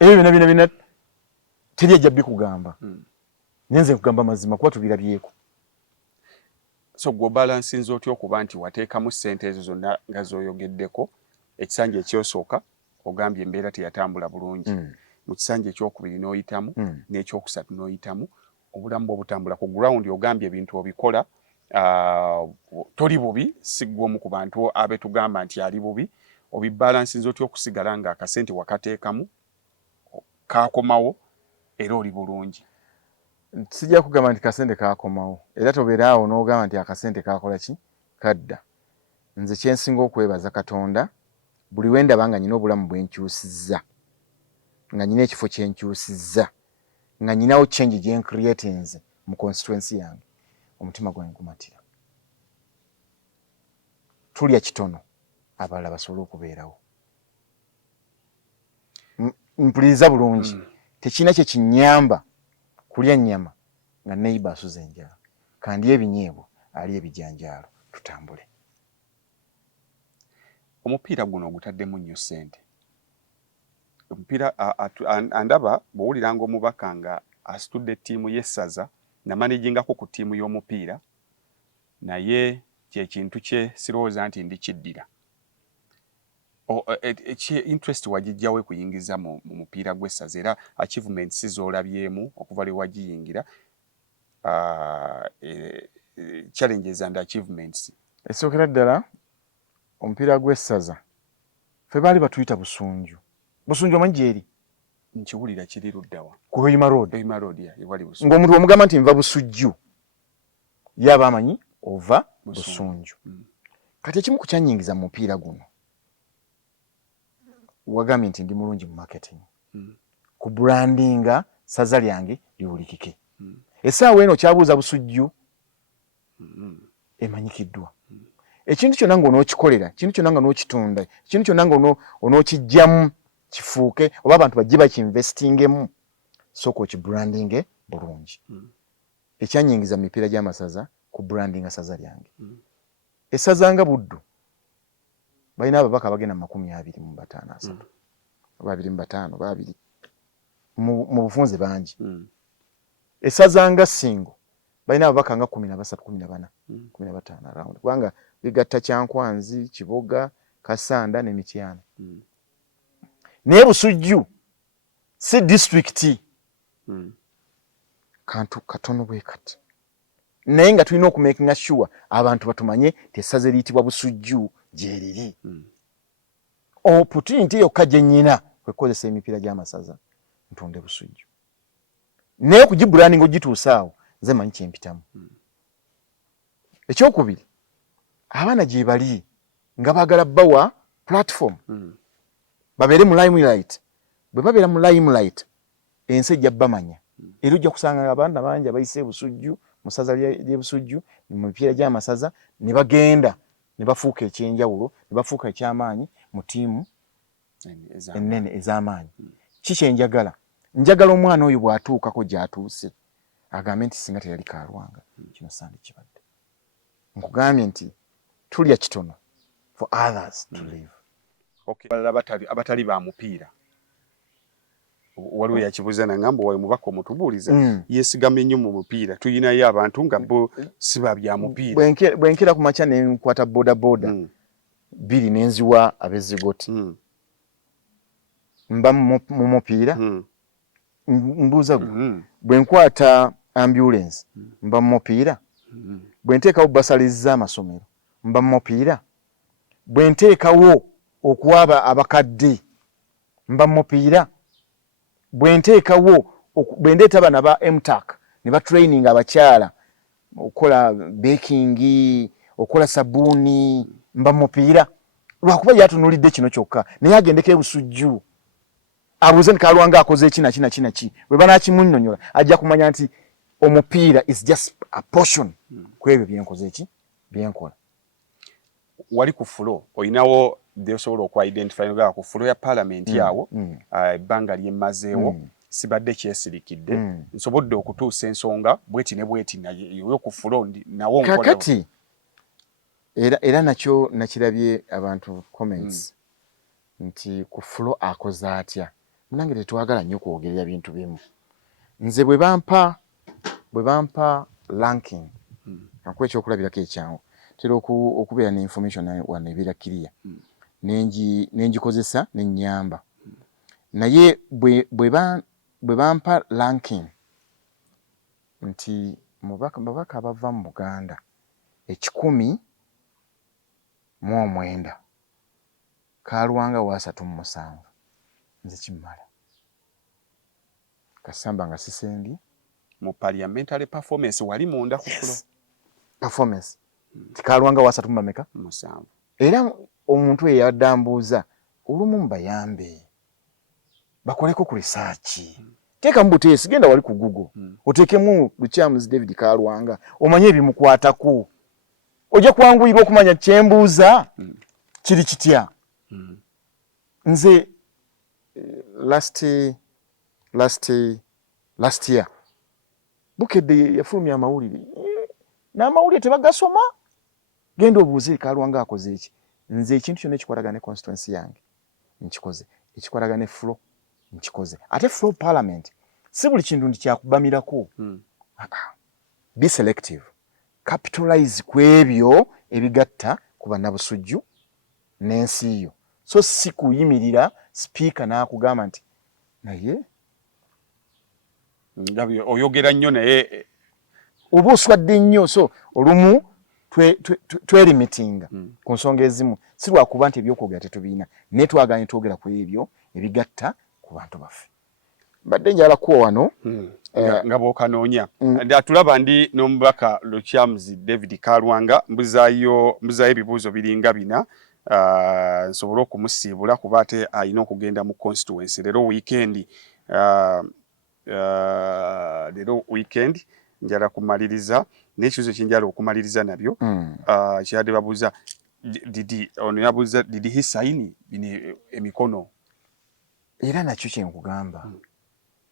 Ebyo byonna teri ajja bikugamba. Nyenze nkugamba mazima kuba tubirabyeko. So gwe balansinze otya okuba nti wateekamu ssente ezo zonna nga z'oyogeddeko ekisanja ekyosooka ogambye embeera teyatambula bulungi. Mu kisanja ekyokubiri n'oyitamu n'ekyokusatu n'oyitamu obulamu bw'obutambula ku ground ogambye ebintu obikola toli bubi si gw'omu ku bantu abe tugamba nti ali bubi obibalansinze otya okusigala nga akasente wakateekamu kaakomawo era oli bulungi. Sijja kugamba nti kasente kaakomawo era tobeeraawo n'ogamba nti akasente kaakola ki kadda. Nze kyensinga okwebaza Katonda buli wendaba nga nyina obulamu bwenkyusizza nga nyina ekifo kyenkyusizza nga nyinawo change gye creatinze mu constituency yange omutima gwange gumatira. Tulya kitono abalala basobole okubeerawo. Mpuliriza bulungi tekina kye kinyamba kulya nnyama nga neighbor asuza enjala kandi ebinyeebwa ali ebijanjaalo tutambule. Omupiira guno ogutaddemu nnyo ssente. Omupiira andaba bw'owuliranga omubaka nga asitudde ttiimu y'essaza namanejingako ku ttiimu y'omupiira naye kye kintu kye sirowooza nti ndikiddira. interest wagijjawe kuyingiza mu mupiira gw'essaza era achievements z'olabyemu okuva lwe wagiyingira challenges and achievements. Esookera ddala omupiira gw'essaza ffe baali batuyita busunju. Busunju omanyi gyeri? Nkiwulira kiri luddawa ku Hoima Road. Hoima Road ewali busunju. Ng'omuntu omugamba nti nva busujju yaba amanyi ova busunju. Kati ekimu ku kyanyingiza mu mupiira guno wagambye nti ndi mulungi mu marketing. Ku brandinga saza lyange liwulikike. Essaawa eno kyabuuza busujju emanyikiddwa. Ekintu kyonna ng'onookikolera, ekintu kyonna nga n'okitunda, ekintu kyonna ng'onookijjamu kifuuke oba abantu bajje bakinvestingemu sooka okibrandinge bulungi. Ekyanyingiza mu mipiira gy'amasaza ku brandinga saza lyange. Essaza nga Buddu balina ababaka bagenda 253 225 babiri mu bufunze bangi. Essaza nga Ssingo balina ababaka nga 13 14 15 around kubanga bigatta Kyankwanzi, Kiboga, Kasanda ne Mityana. Naye Busujju si district kantu katono bwe kati. Naye nga tulina okumakinga sure abantu batumanye tessaze liyitibwa Busujju gyeriri. Opportunity yokka gye nnyina kwekozesa emipiira gy'amasaza ntunde Busujju. Naye okugibranding ogituusa awo nze manyi kyempitamu. Ekyokubiri abaana gye bali nga baagala bawa platform babeere mu limelight. Bwe babeera mu limelight ensi ejja bamanya era ojja kusanga abaana bangi abayise Busujju mu ssaza ly'e Busujju mu mipiira gy'amasaza ne bagenda ne bafuuka ekyenjawulo ne bafuuka ekyamaanyi mu ttiimu ennene ez'amaanyi. Kiki enjagala? Njagala omwana oyo bw'atuukako gy'atuuse agambe nti singa teyali Kalwanga kino sandi kibadde. Nkugambye nti tulya kitono for others to live. Okay. Abatali ba mupiira waliwo yakibuuza nangamba wayo mubaka omutubuuliza yeesigamye nnyo mu mupiira tuyinayo abantu nga bo si ba bya mupiira. Bwe nkira ku makya ne nkwata boda biri n'enziwa ab'ezzigoti mba mu mupiira mbuuza gwe bwe nkwata ambulance mba mu mupiira bwe nteekawo basaliza amasomero mba mu mupiira bwe nteekawo okuwaba abakadde mba mu mupiira bwe nteekawo bwe ndeeta abana ba MTAC ne ba training abakyala okukola baking okukola sabbuuni mba mu mupiira lwakuba yatunulidde kino kyokka naye agendeko e Busujju abuuze nti Kalwanga akoze ki bwe banaakimunnyonnyola ajja kumanya nti omupiira is just a portion ku ebyo byenkoze byenkola. Wali ku fulo oyinawo osobola okwidentify nga ku fulo ya parliament yawo ebbanga lyemmazeewo sibadde kyesirikidde nsobodde okutuusa ensonga bweti ne bweti nayo ku fulo nawo nkola kakati era nakyo nakirabye abantu comments nti ku fulo akoze atya. Munange tetwagala nnyo kwogerera bintu bimu. Nze bwe bampa ranking nakuwa ekyokulabirako ekyangu tera okubeera ne information wano ebeera clear nengikozesa nennyamba. Naye bwe bampa ranking nti mubaka abava mu Buganda 119 Kalwanga wa 37 nze kimmala. Kasamba nga sisendi mu parliamentary performance wali munda ku fulo performance Kalwanga wa 37 era omuntu eyadambuuza olumu mbayambe bakoleko ku research teeka mu buteesi genda wali ku Google oteekemu Lukyams David Kalwanga omanye ebimukwatako ojja kwanguyirwa okumanya kyembuuza kiri kitya. Nze last year Bukedde yafulumya amawulire n'amawulire tebagasoma genda obuuze Kalwanga akoze eki. Nze ekintu kyonna ekikwatagana ne constituency yange nkikoze, ekikwatagana ne flow nkikoze. Ate flow parliament si buli kintu ndi kyakubamirako. Be selective, capitalize ku ebyo ebigatta ku bannabusujju n'ensi yo so si kuyimirira speaker n'akugamba nti naye ngabi oyogera nnyo naye oba oswadde nnyo so olumu twelimitinga ku nsonga ezimu si lwakuba nti ebyokwogera tetubiina naye twaganye twogera ku ebyo ebigatta ku bantu baffe mbadde njala kuwa wano nga bw'okanoonya atulaba ndi n'omubaka Lukyamuzi David Kalwanga mbuzaayo ebibuuzo biringa bina nsobole okumusiibula kuba ate alina okugenda mu constituency leero weekend njala kumaliriza n'ekibuuzo kyenjala okumaliriza nabyo kyadde babuuza ono yabuuza did he sign bino emikono era nakyo kyenkugamba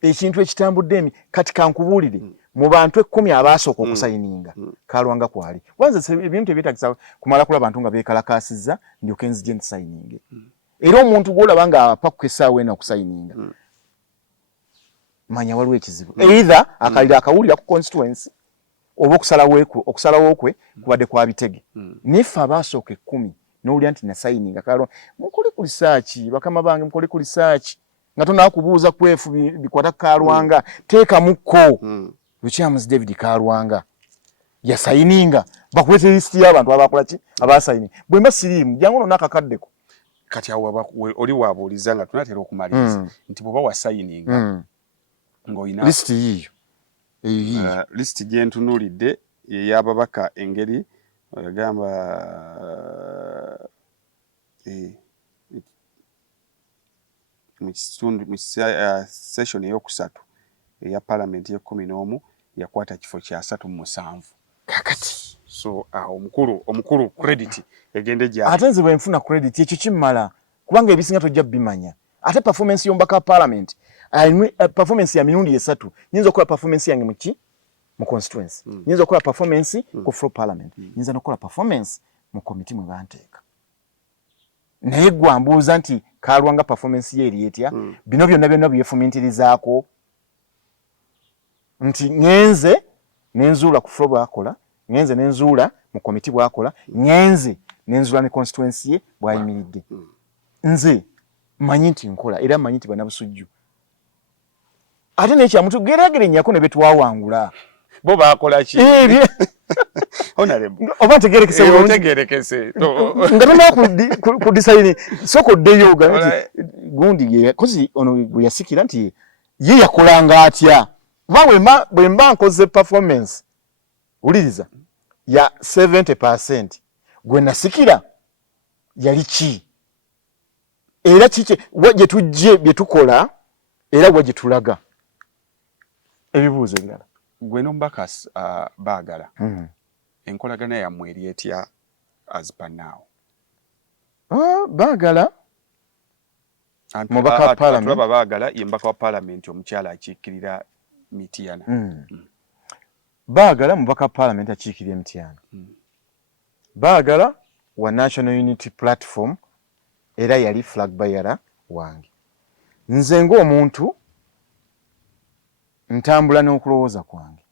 ekintu ekitambudde kati kankubuulire mu bantu 10 abaasooka okusayininga Kalwanga kwali wanze ebintu ebyetagisa kumala kulaba abantu nga beekalakaasizza ndyoke nzije nsayininge era omuntu gw'olaba nga apa essaawa eno okusayininga manya waliwo ekizibu either akalira akawulira ku constituency oba okusalawo kwe kubadde kwa bitege niffe abaasooka 10 n'owulira nti nasayininga Kalwanga mukole ku research bakama bange mukole ku research nga tonakubuuza kwefu bikwata Kalwanga teeka mukko Lukyamuzi David Kalwanga yasayininga bakulete list y'abantu abakola ki abasayininga bwemba siriimu jangu nona akakaddeko kati awo oli waabuuliza nga tunatera okumaliriza nti bw'oba wasayininga ng'olina list yiyo list gye ntunuulidde ey'ababaka engeri agamba mu session eyokusatu eya parliament ye11 yakwata kifo kya 37 kakati so omukulu credit egende gya ate nze bwe nfuna credit ekyo kimmala kubanga ebisinga tojja bimanya ate performance y'omubaka parliament performance ya mirundi 3 nyinza okukola performance yange mu constituency nyinza okukola performance ku floor parliament nyinza nokukola performance mu committee mwe banteeka naye gwambuuza nti Kalwanga performance ye eri etya bino byonna byefumintirizaako nti ngenze nenzuula ku floor bwakola ngenze nenzuula mu committee bwakola ngenze nenzuula ne constituency ye bwayimiridde nze manyi nti nkola era manyi nti banabusujju ate nekyamuntu geraageranyako ne betwawangula bo baakola ki oba ntegerekese nga tona ku disayini soko ddeyo gundi kozi ono bwe yasikira nti ye yakolanga atya bwe mba nkoze performance uliriza ya 70% gwe nasikira yali ki era kike wajje tujje bye tukola era wajje tulaga ebibuuzo ebirala gwe n'omubaka baagala enkolagana yammwe eri etya as per now baagala mubaka parliament tulaba baagala ye mbaka wa parliament omukyala akiikirira Mityana baagala mubaka parliament akiikirira Mityana baagala wa National Unity Platform era yali flag bearer wange nze ng'omuntu ntambula n'okulowooza kwange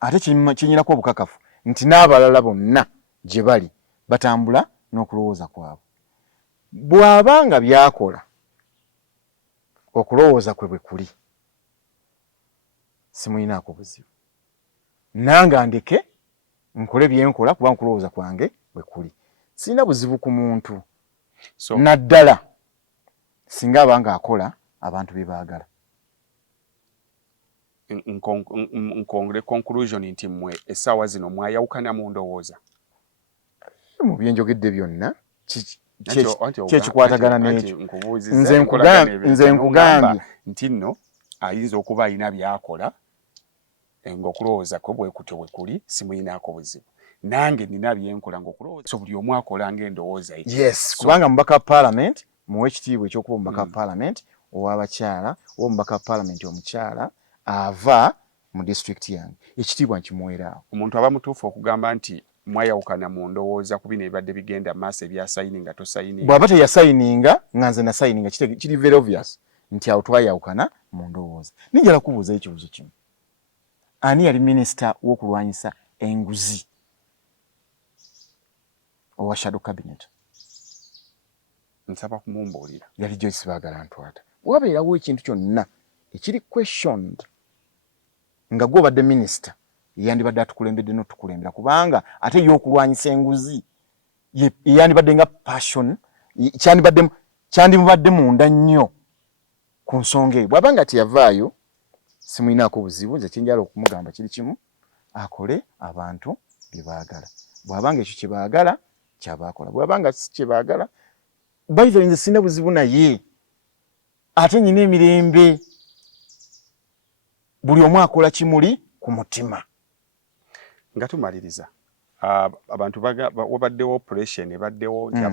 ate kinyinako obukakafu nti n'abalala bonna gye bali batambula n'okulowooza kwabwe bw'abanga byakola okulowooza kwe bwe kuli simuyinaako buzibu nange ndeke nkole byenkola kuba nkulowooza kwange bwe kuli sirina buzibu ku muntu naddala singa abanga akola abantu be baagala nkongere conclusion nti mmwe essaawa zino mwayawukana mu ndowooza mu byenjogedde byonna kyekikwatagana n'ekyo nze nkugambye nti nno ayinza okuba alina byakola ng'okulowooza kwe bwe kutyo bwe kuli simuyinaako buzibu nange nina byenkola ng'okulowooza buli omu akola ng'endowooza ye yes kubanga mubaka parliament muwe ekitiibwa ekyokuba omubaka parliament ow'abakyala oba omubaka parliament omukyala ava mu district yange ekitiibwa nkimuweeraawo omuntu aba mutuufu okugamba nti mwayawukana mu ndowooza ku bino ebibadde bigenda maaso ebyasayininga tosayininga bw'aba teyasayininga nga nze nasayininga kiri very obvious nti awo twayawukana mu ndowooza nijala kubuuzayo ekibuuzo kimu ani yali minisita w'okulwanyisa enguzi owa shadow cabinet nsaba kumumbuulira. Yali Joyce Baagala Ntwata. Wabeerawo ekintu kyonna ekiri questioned nga gw'obadde minisita yandibadde atukulembedde n'otukulembera kubanga ate y'okulwanyisa enguzi yandibadde nga passion kyandimubadde munda nnyo ku nsonga eyo. Bw'aba nga teyavaayo simulinaako buzibu, nze kyenjala okumugamba kiri kimu, akole abantu bye baagala. Bw'aba nga ekyo kye baagala kyaba akola, bw'aba nga si kye baagala bayiza nze sina buzibu naye ate nyina emirembe. Buli omu akola kimuli ku mutima. Nga tumaliriza abantu wabaddewo operation ebaddewo nti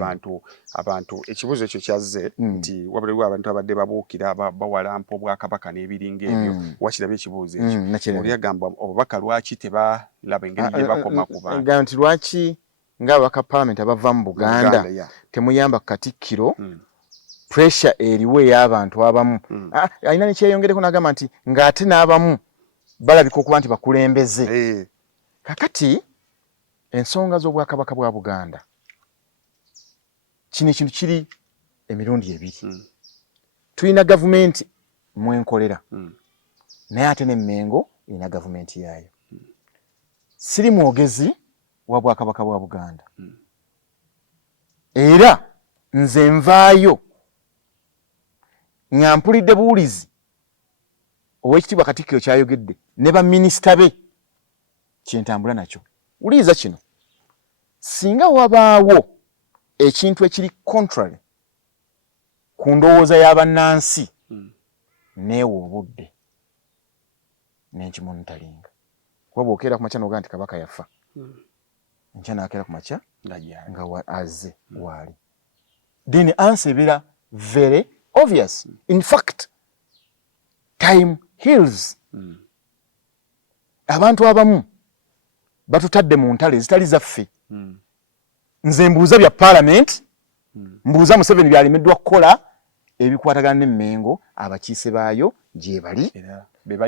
abantu ekibuuzo ekyo kyazze nti wabaddewo abantu abadde babuukira bawalampa obwakabaka n'ebiringa ebyo wakirabye ekibuuzo ekyo oli agamba obubaka lwaki tebalaba engeri gye bakoma ku bantu nti lwaki ng'ababaka paalamenti abava mu Buganda temuyamba Katikkiro pressure eriwe ey'abantu abamu alina nekyeyongereko n'agamba nti ng'ate n'abamu balabika okuba nti bakulembeze. Kakati ensonga z'obwakabaka bwa Buganda kino ekintu kiri emirundi ebiri. Tulina gavumenti mwenkolera naye ate n'Emmengo erina gavumenti yaayo. Siri mwogezi wa bwakabaka bwa Buganda era nze nvaayo nga mpulidde buwulizi Oweekitiibwa Katikkiro kyayogedde ne baminisita be kyentambula nakyo. Wuliriza kino, singa wabaawo ekintu ekiri contrary ku ndowooza y'abannansi neewa obudde n'ekimuntalinga. Kuba bw'okeera ku makya n'ogaa nti Kabaka yafa, enkya n'akeera ku makya nga azze waali. Then answer ebeera very obvious. In fact, time heals. Abantu abamu batutadde mu ntalo ezitali zaffe. Nze mbuuza bya Parliament, mbuuza Museveni byalemeddwa kukola ebikwatagana n'Emmengo, abakiise baayo gye bali,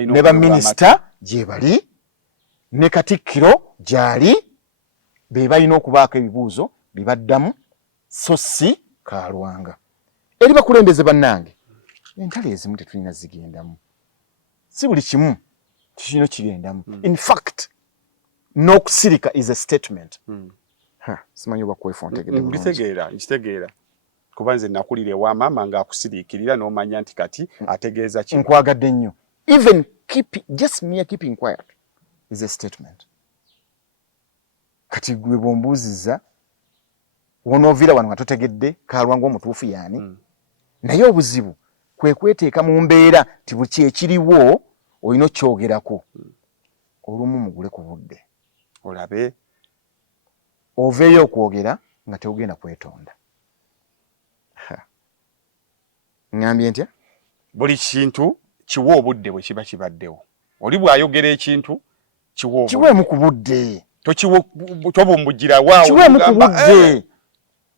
ne baminisita gye bali, ne Katikkiro gyali, be balina okubaako ebibuuzo bibaddamu so si Kaalwanga. Eri bakulembeze bannange, entalo ezimu tetulina zigendamu. Si buli kimu kino kigendamu. In fact, n'okusirika is a statement. Simanyi oba kwefa ontegedde bulungi. Nkitegeera. Kuba nze nakulira ewa maama ng'akusiriikirira n'omanya nti kati ategeeza ki. Nkwagadde nnyo. Even just mere keeping quiet is a statement. Kati gwe bw'ombuuziza wonooviira wano nga totegedde Kaalwanga omutuufu yaani. Naye obuzibu kwe kweteeka mu mbeera ti buki ekiriwo olina okyogerako. Olumu mugule ku budde. Olabe. Oveeyo okwogera nga teogenda kwetonda. Ngambye ntya? Buli kintu kiwa obudde bwe kiba kibaddewo. Oli bw'ayogera ekintu kiwa obudde. Kiweemu ku budde. Tobumbujira waawo. Kiweemu ku budde.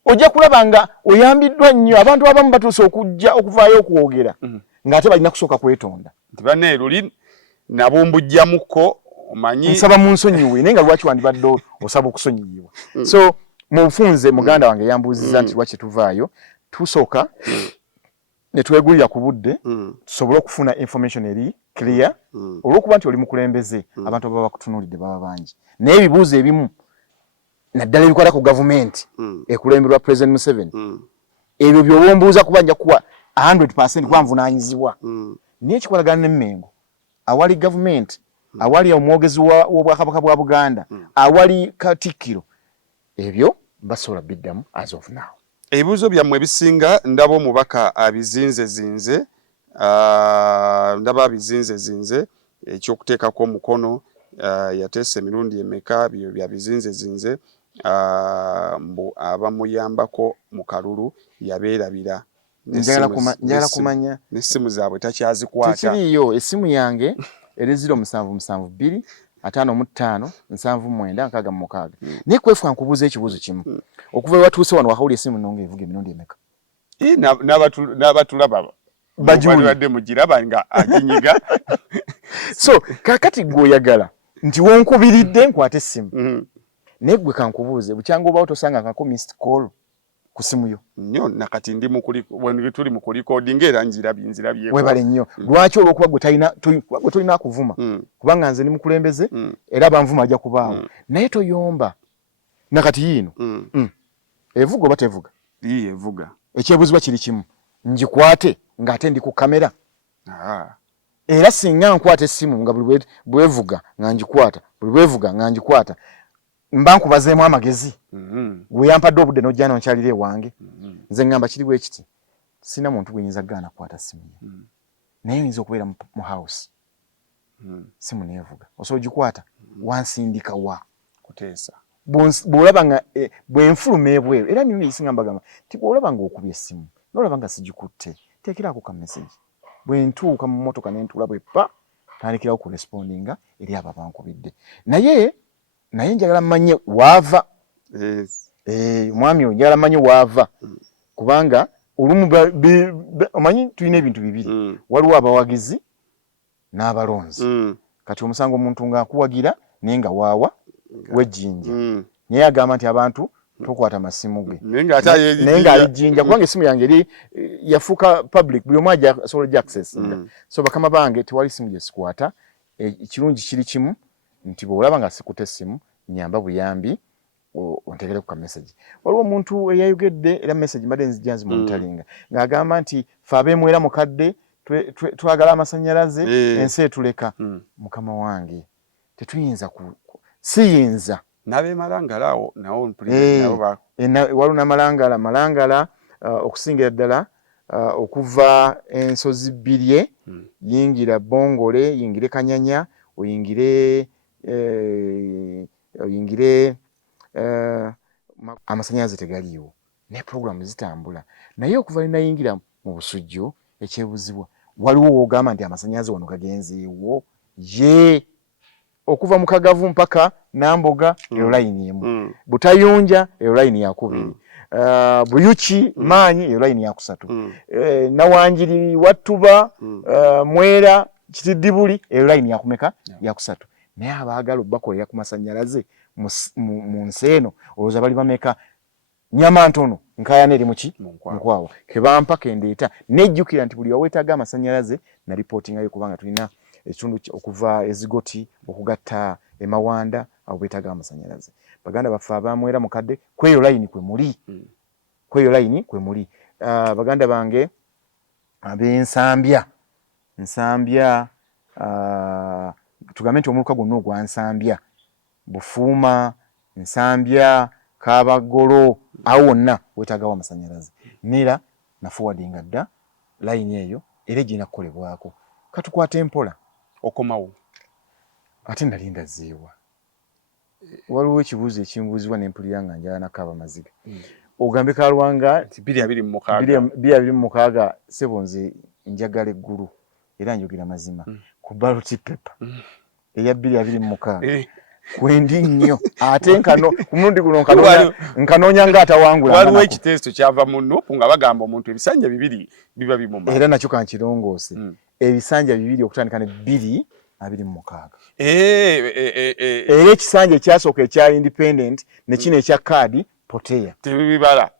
Ojja kulaba nga oyambiddwa nnyo abantu abamu batuuse okuvaayo okwogera ng'ate balina kusooka kwetonda. Nti banne luli nabumbujjamukko omanyi. Nsaba mu nsonyiwe naye nga lwaki wandibadde osaba okusonyiyibwa. So mu bufunze muganda wange yambuuziza nti lwaki tuvaayo tusooka ne twegulira ku budde tusobole okufuna information eri clear olw'okuba nti oli mukulembeze abantu ababa bakutunuulidde baba bangi naye ebibuuzo ebimu naddala ebikwata ku gavumenti ekulemberwa President Museveni ebyo by'obombuuza kuba nja kuwa 100% kwanvunaanyizibwa naye kikolagana n'Emmengo awali gavumenti awali omwogezi w'obwakabaka bwa Buganda awali Katikkiro ebyo basobola biddamu as of now. Ebibuuzo byammwe ebisinga ndaba omubaka abizinzezinze ndaba abizinzezinze ekyokuteekako omukono yateesa emirundi emeka byo byabizinzezinze mbu abamuyambako mu kalulu yabeerabira njagala kumanya n'essimu zaabwe takyazikwata. Tekiriyo essimu yange eri 0772 55 79 66. Naye kwefuka nkubuuza ekibuuzo kimu. Okuva watuuse wano wakawulira essimu nonga evuga emirundi emeka? N'abatulaba bajuulidde mugiraba nga aginyiga. So kakati gw'oyagala nti wonkubiridde nkwate essimu. Naye gwe kankubuuze bukyanga obawo tosanga nkako missed call ku simu yo nnyo nakati ndi when tuli mu recording era nzirabye webale nnyo lwaki olwokuba gwe tolina kuvuma kubanga nze ndi mukulembeze era banvuma ajja kubaawo naye toyomba nakati yino evuga oba tevuga evuga ekyebuzibwa kiri kimu ngikwate ng'ate ndi ku kamera era singa nkwata essimu nga buli bwevuga nga ngikwata buli bwevuga nga ngikwata mba nkubazeemu amagezi gwe yampadde obudde n'ojja nonkyalira ewange nze ngamba kiri bwe kiti sina muntu gwenyinza gaana kukwata simu naye oyinza okubeera mu house simu neevuga osobola ogikwata wansindika wa kuteesa bw'olaba nga bwenfuluma ebweru era mimi isinga mbagamba nti bw'olaba nga okubye essimu n'olaba nga sigikutte teekeraako ka message bwe ntuuka mu mmotoka ne ntuula bwe pa tandikirawo ku respondinga eri abo abankubidde naye njagala mmanye waava omwami oyo njagala mmanye waava kubanga olumu omanyi tulina ebintu bibiri waliwo abawagizi n'abalonzi kati omusango omuntu ng'akuwagira naye nga waawa wejjinja naye agamba nti abantu tokwata masimu ge naye ng'alijjinja kubanga essimu yange eri yafuuka public buli omu asobola gya access so bakama bange tewali simu gye sikwata ekirungi kiri kimu nti bw'olaba nga sikutte essimu nyamba buyambi ontegere ku ka message waliwo omuntu eyayogedde era message mbadde nzijja nzimonitalinga ng'agamba nti fe abeemwera mukadde twagala amasannyalaze ensi etuleka mukama wange tetuyinza siyinza n'abeemalangala awo nawo waliwo n'amalangala okusingira ddala okuva ensozi bbirye yingira Bongole yingire Kanyanya oyingire amasannyalaze tegaliiwo ne programu zitambula naye okuva linayingira mu busujju ekyebuzibwa waliwo woogamba nti amasannyalaze wano gagenzeewo okuva mu Kagavu mpaka Namboga eyo layini emu Butayunja eyo layini yakubiri Buyuki Maanyi eyo layini yakusatu Nawanjiri Wattuba Mwera Kitidibuli eyo layini yakumeka yakusatu naye abaagala bakolera ku masannyalaze mu nsi eno olowooza bali bameka nyama ntono nkayana eri muki Nkwawa kebampa kendeeta nejjukira nti buli waweetaaga amasannyalaze na ripootingayo kubanga tulina ekitundu okuva ezigoti okugatta emawanda abo beetaaga amasannyalaze baganda baffe abamwera mukadde kweyo layini kwe muli baganda bange ab'ensambya tugambe nti omuluka gwonna ogwa Nsambya Bufuuma Nsambya Kaabagolo awo wonna weetaagawo amasannyalaze nera nafuwadinga dda layini eyo era egirina kukolebwako katukwate mpola okomawo ate nali ndazeewa waliwo ekibuuzo ekimbuuzibwa n'empulira nga njala nakaaba maziga ogambe Kalwanga 226 sebo nze njagala eggulu era njogera mazima ku ballot paper eya 226 kwendi nnyo ate nkano ku mulundi guno nkanoonya ng'atawangula waliwo ekiteeso kyava mu Nuupu nga bagamba omuntu ebisanja 2 biba bimuma era nakyo kankirongoose ebisanja 2 okutandika ne 226 era ekisanja ekyasooka ekya independent ne kino ekya kaadi poteya tebibala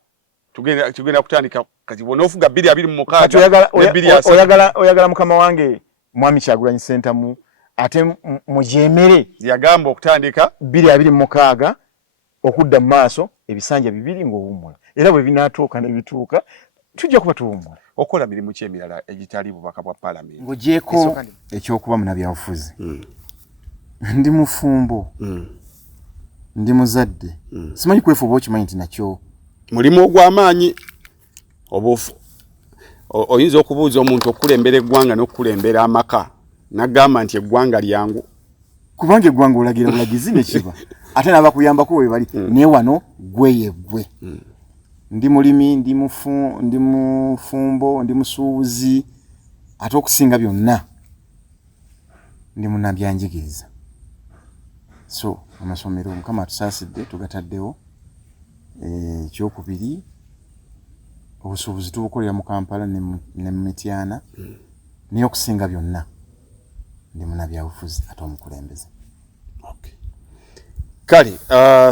tugenda kutandika kati bona ofuga 226 oyagala mukama wange mwami Kyagulanyi Ssentamu ate mujemere yagamba okutandika 226 okudda mu maaso ebisanja 2 ng'owummula era bwe binaatuuka ne bituuka tujja kuba tuwummula okola mirimu ki emirala egitali bubaka bwa palamenti ng'ogyeko ekyokuba munabyabufuzi ndi mufumbo ndi muzadde simanyi kwefuuba okimanyi nti nakyo mulimu ogw'amaanyi obufu oyinza okubuuza omuntu okukulembera eggwanga n'okukulembera amaka nagamba nti eggwanga lyangu kubanga eggwanga olagira bulagizi ne kiba ate n'abakuyambako we bali naye wano gweyegwe ndi mulimi ndi mufumbo ndi musuubuzi ate okusinga byonna ndi munnabyanjigiriza so amasomero Mukama atusaasidde tugataddewo ekyokubiri obusuubuzi tubukolera mu Kampala ne mu Mityana naye okusinga byonna ndi munnabyabufuzi ate omukulembeze Kale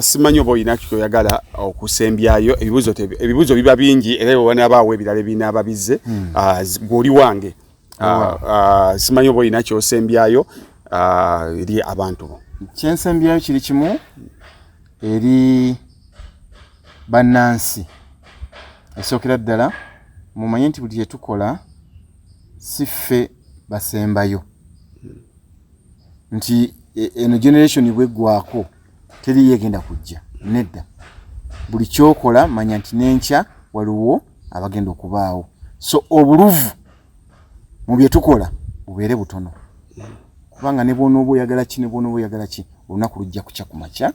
simanyi oba olina kyoyagala okusembyayo ebibuuzo biba bingi era wanabaawo ebirala ebinaaba bizze gw'oli wange simanyi oba olina kyosembyayo eri abantu bo. Kyensembyayo kiri kimu eri bannansi. Esookera ddala mumanye nti buli kyetukola si ffe basembayo, nti eno generation bweggwako teriyo egenda kujja, nedda. Buli kyokola manya nti n'enkya waliwo abagenda okubaawo. So obuluvu mu bye tukola bubeere butono, kubanga ne bw'onooba oyagala ki ne bw'onooba oyagala ki olunaku lujja kukya ku makya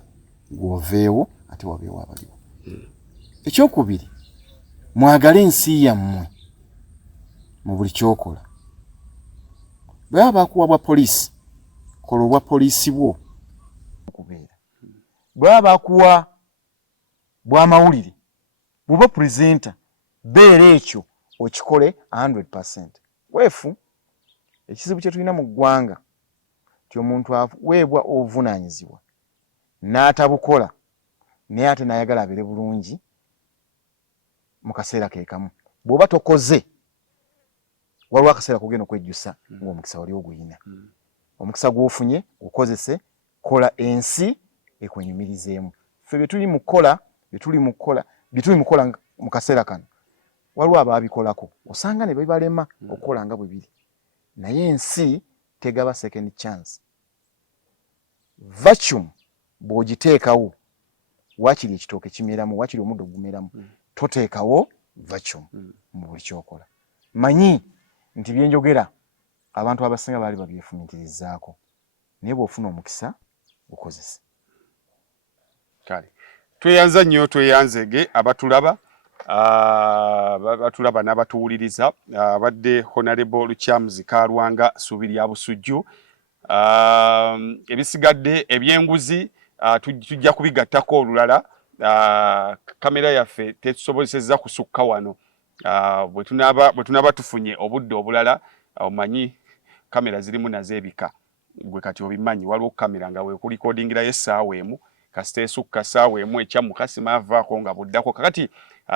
gw'oveewo ate wabeewo abaliwo. Ekyokubiri, mwagale ensi yammwe mu buli kyokola. Bwe baba bakuwa bwa poliisi, kola obwa poliisi bwo okubeera. Bwe baba bakuwa bwa mawulire, bw'oba purezenta beera ekyo okikole 100%. Weefu ekizibu kye tulina mu ggwanga ti omuntu aweebwa obuvunaanyizibwa n'atabukola naye ate n'ayagala abeere bulungi mu kaseera ke kamu. Bw'oba tokoze waliwo akaseera kugenda okwejjusa ng'omukisa wali oguyina. Omukisa gw'ofunye gukozese, kola ensi ekwenyumirizeemu. Ffe bye tuli mu kukola mu kaseera kano waliwo abaabikolako osanga ne bibalema okukola nga bwe biri, naye ensi tegaba second chance. Vacuum bw'ogiteekawo waakiri ekitooke kimeramu, waakiri omuddo gumeramu, toteekawo vacuum mu buli kyokola. Manyi nti bye njogera abantu abasinga baali babyefumiitirizaako, naye bw'ofuna omukisa gukozese. Kale tweyanza nnyo, tweyanzege abatulaba n'abatuwuliriza. Abadde Honorable Lukyamzi Kalwanga Ssuubi lya Busujju. Ebisigadde eby'enguzi tujja kubigattako olulala. Kamera yaffe tetusobozesezza kusukka wano. Bwe tunaaba tufunye obudde obulala, omanyi kamera zirimu nazo ebika, gwe kati obimanyi. Waliwo kamera nga weekulikodingirayo essaawa emu, kasita esukka ssaawa emu ekyamu kasima avaako nga buddako. Kakati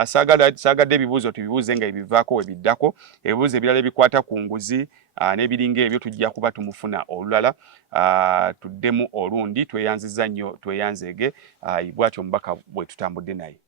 saagadde ebibuuzo tubibuuze nga ebivaako we biddako. Ebibuuzo ebirala ebikwata ku nguzi n'ebiringa ebyo tujja kuba tumufuna olulala. Tuddemu olundi. Tweyanzizza nnyo, tweyanzege. Bw'atyo omubaka bwe tutambudde naye.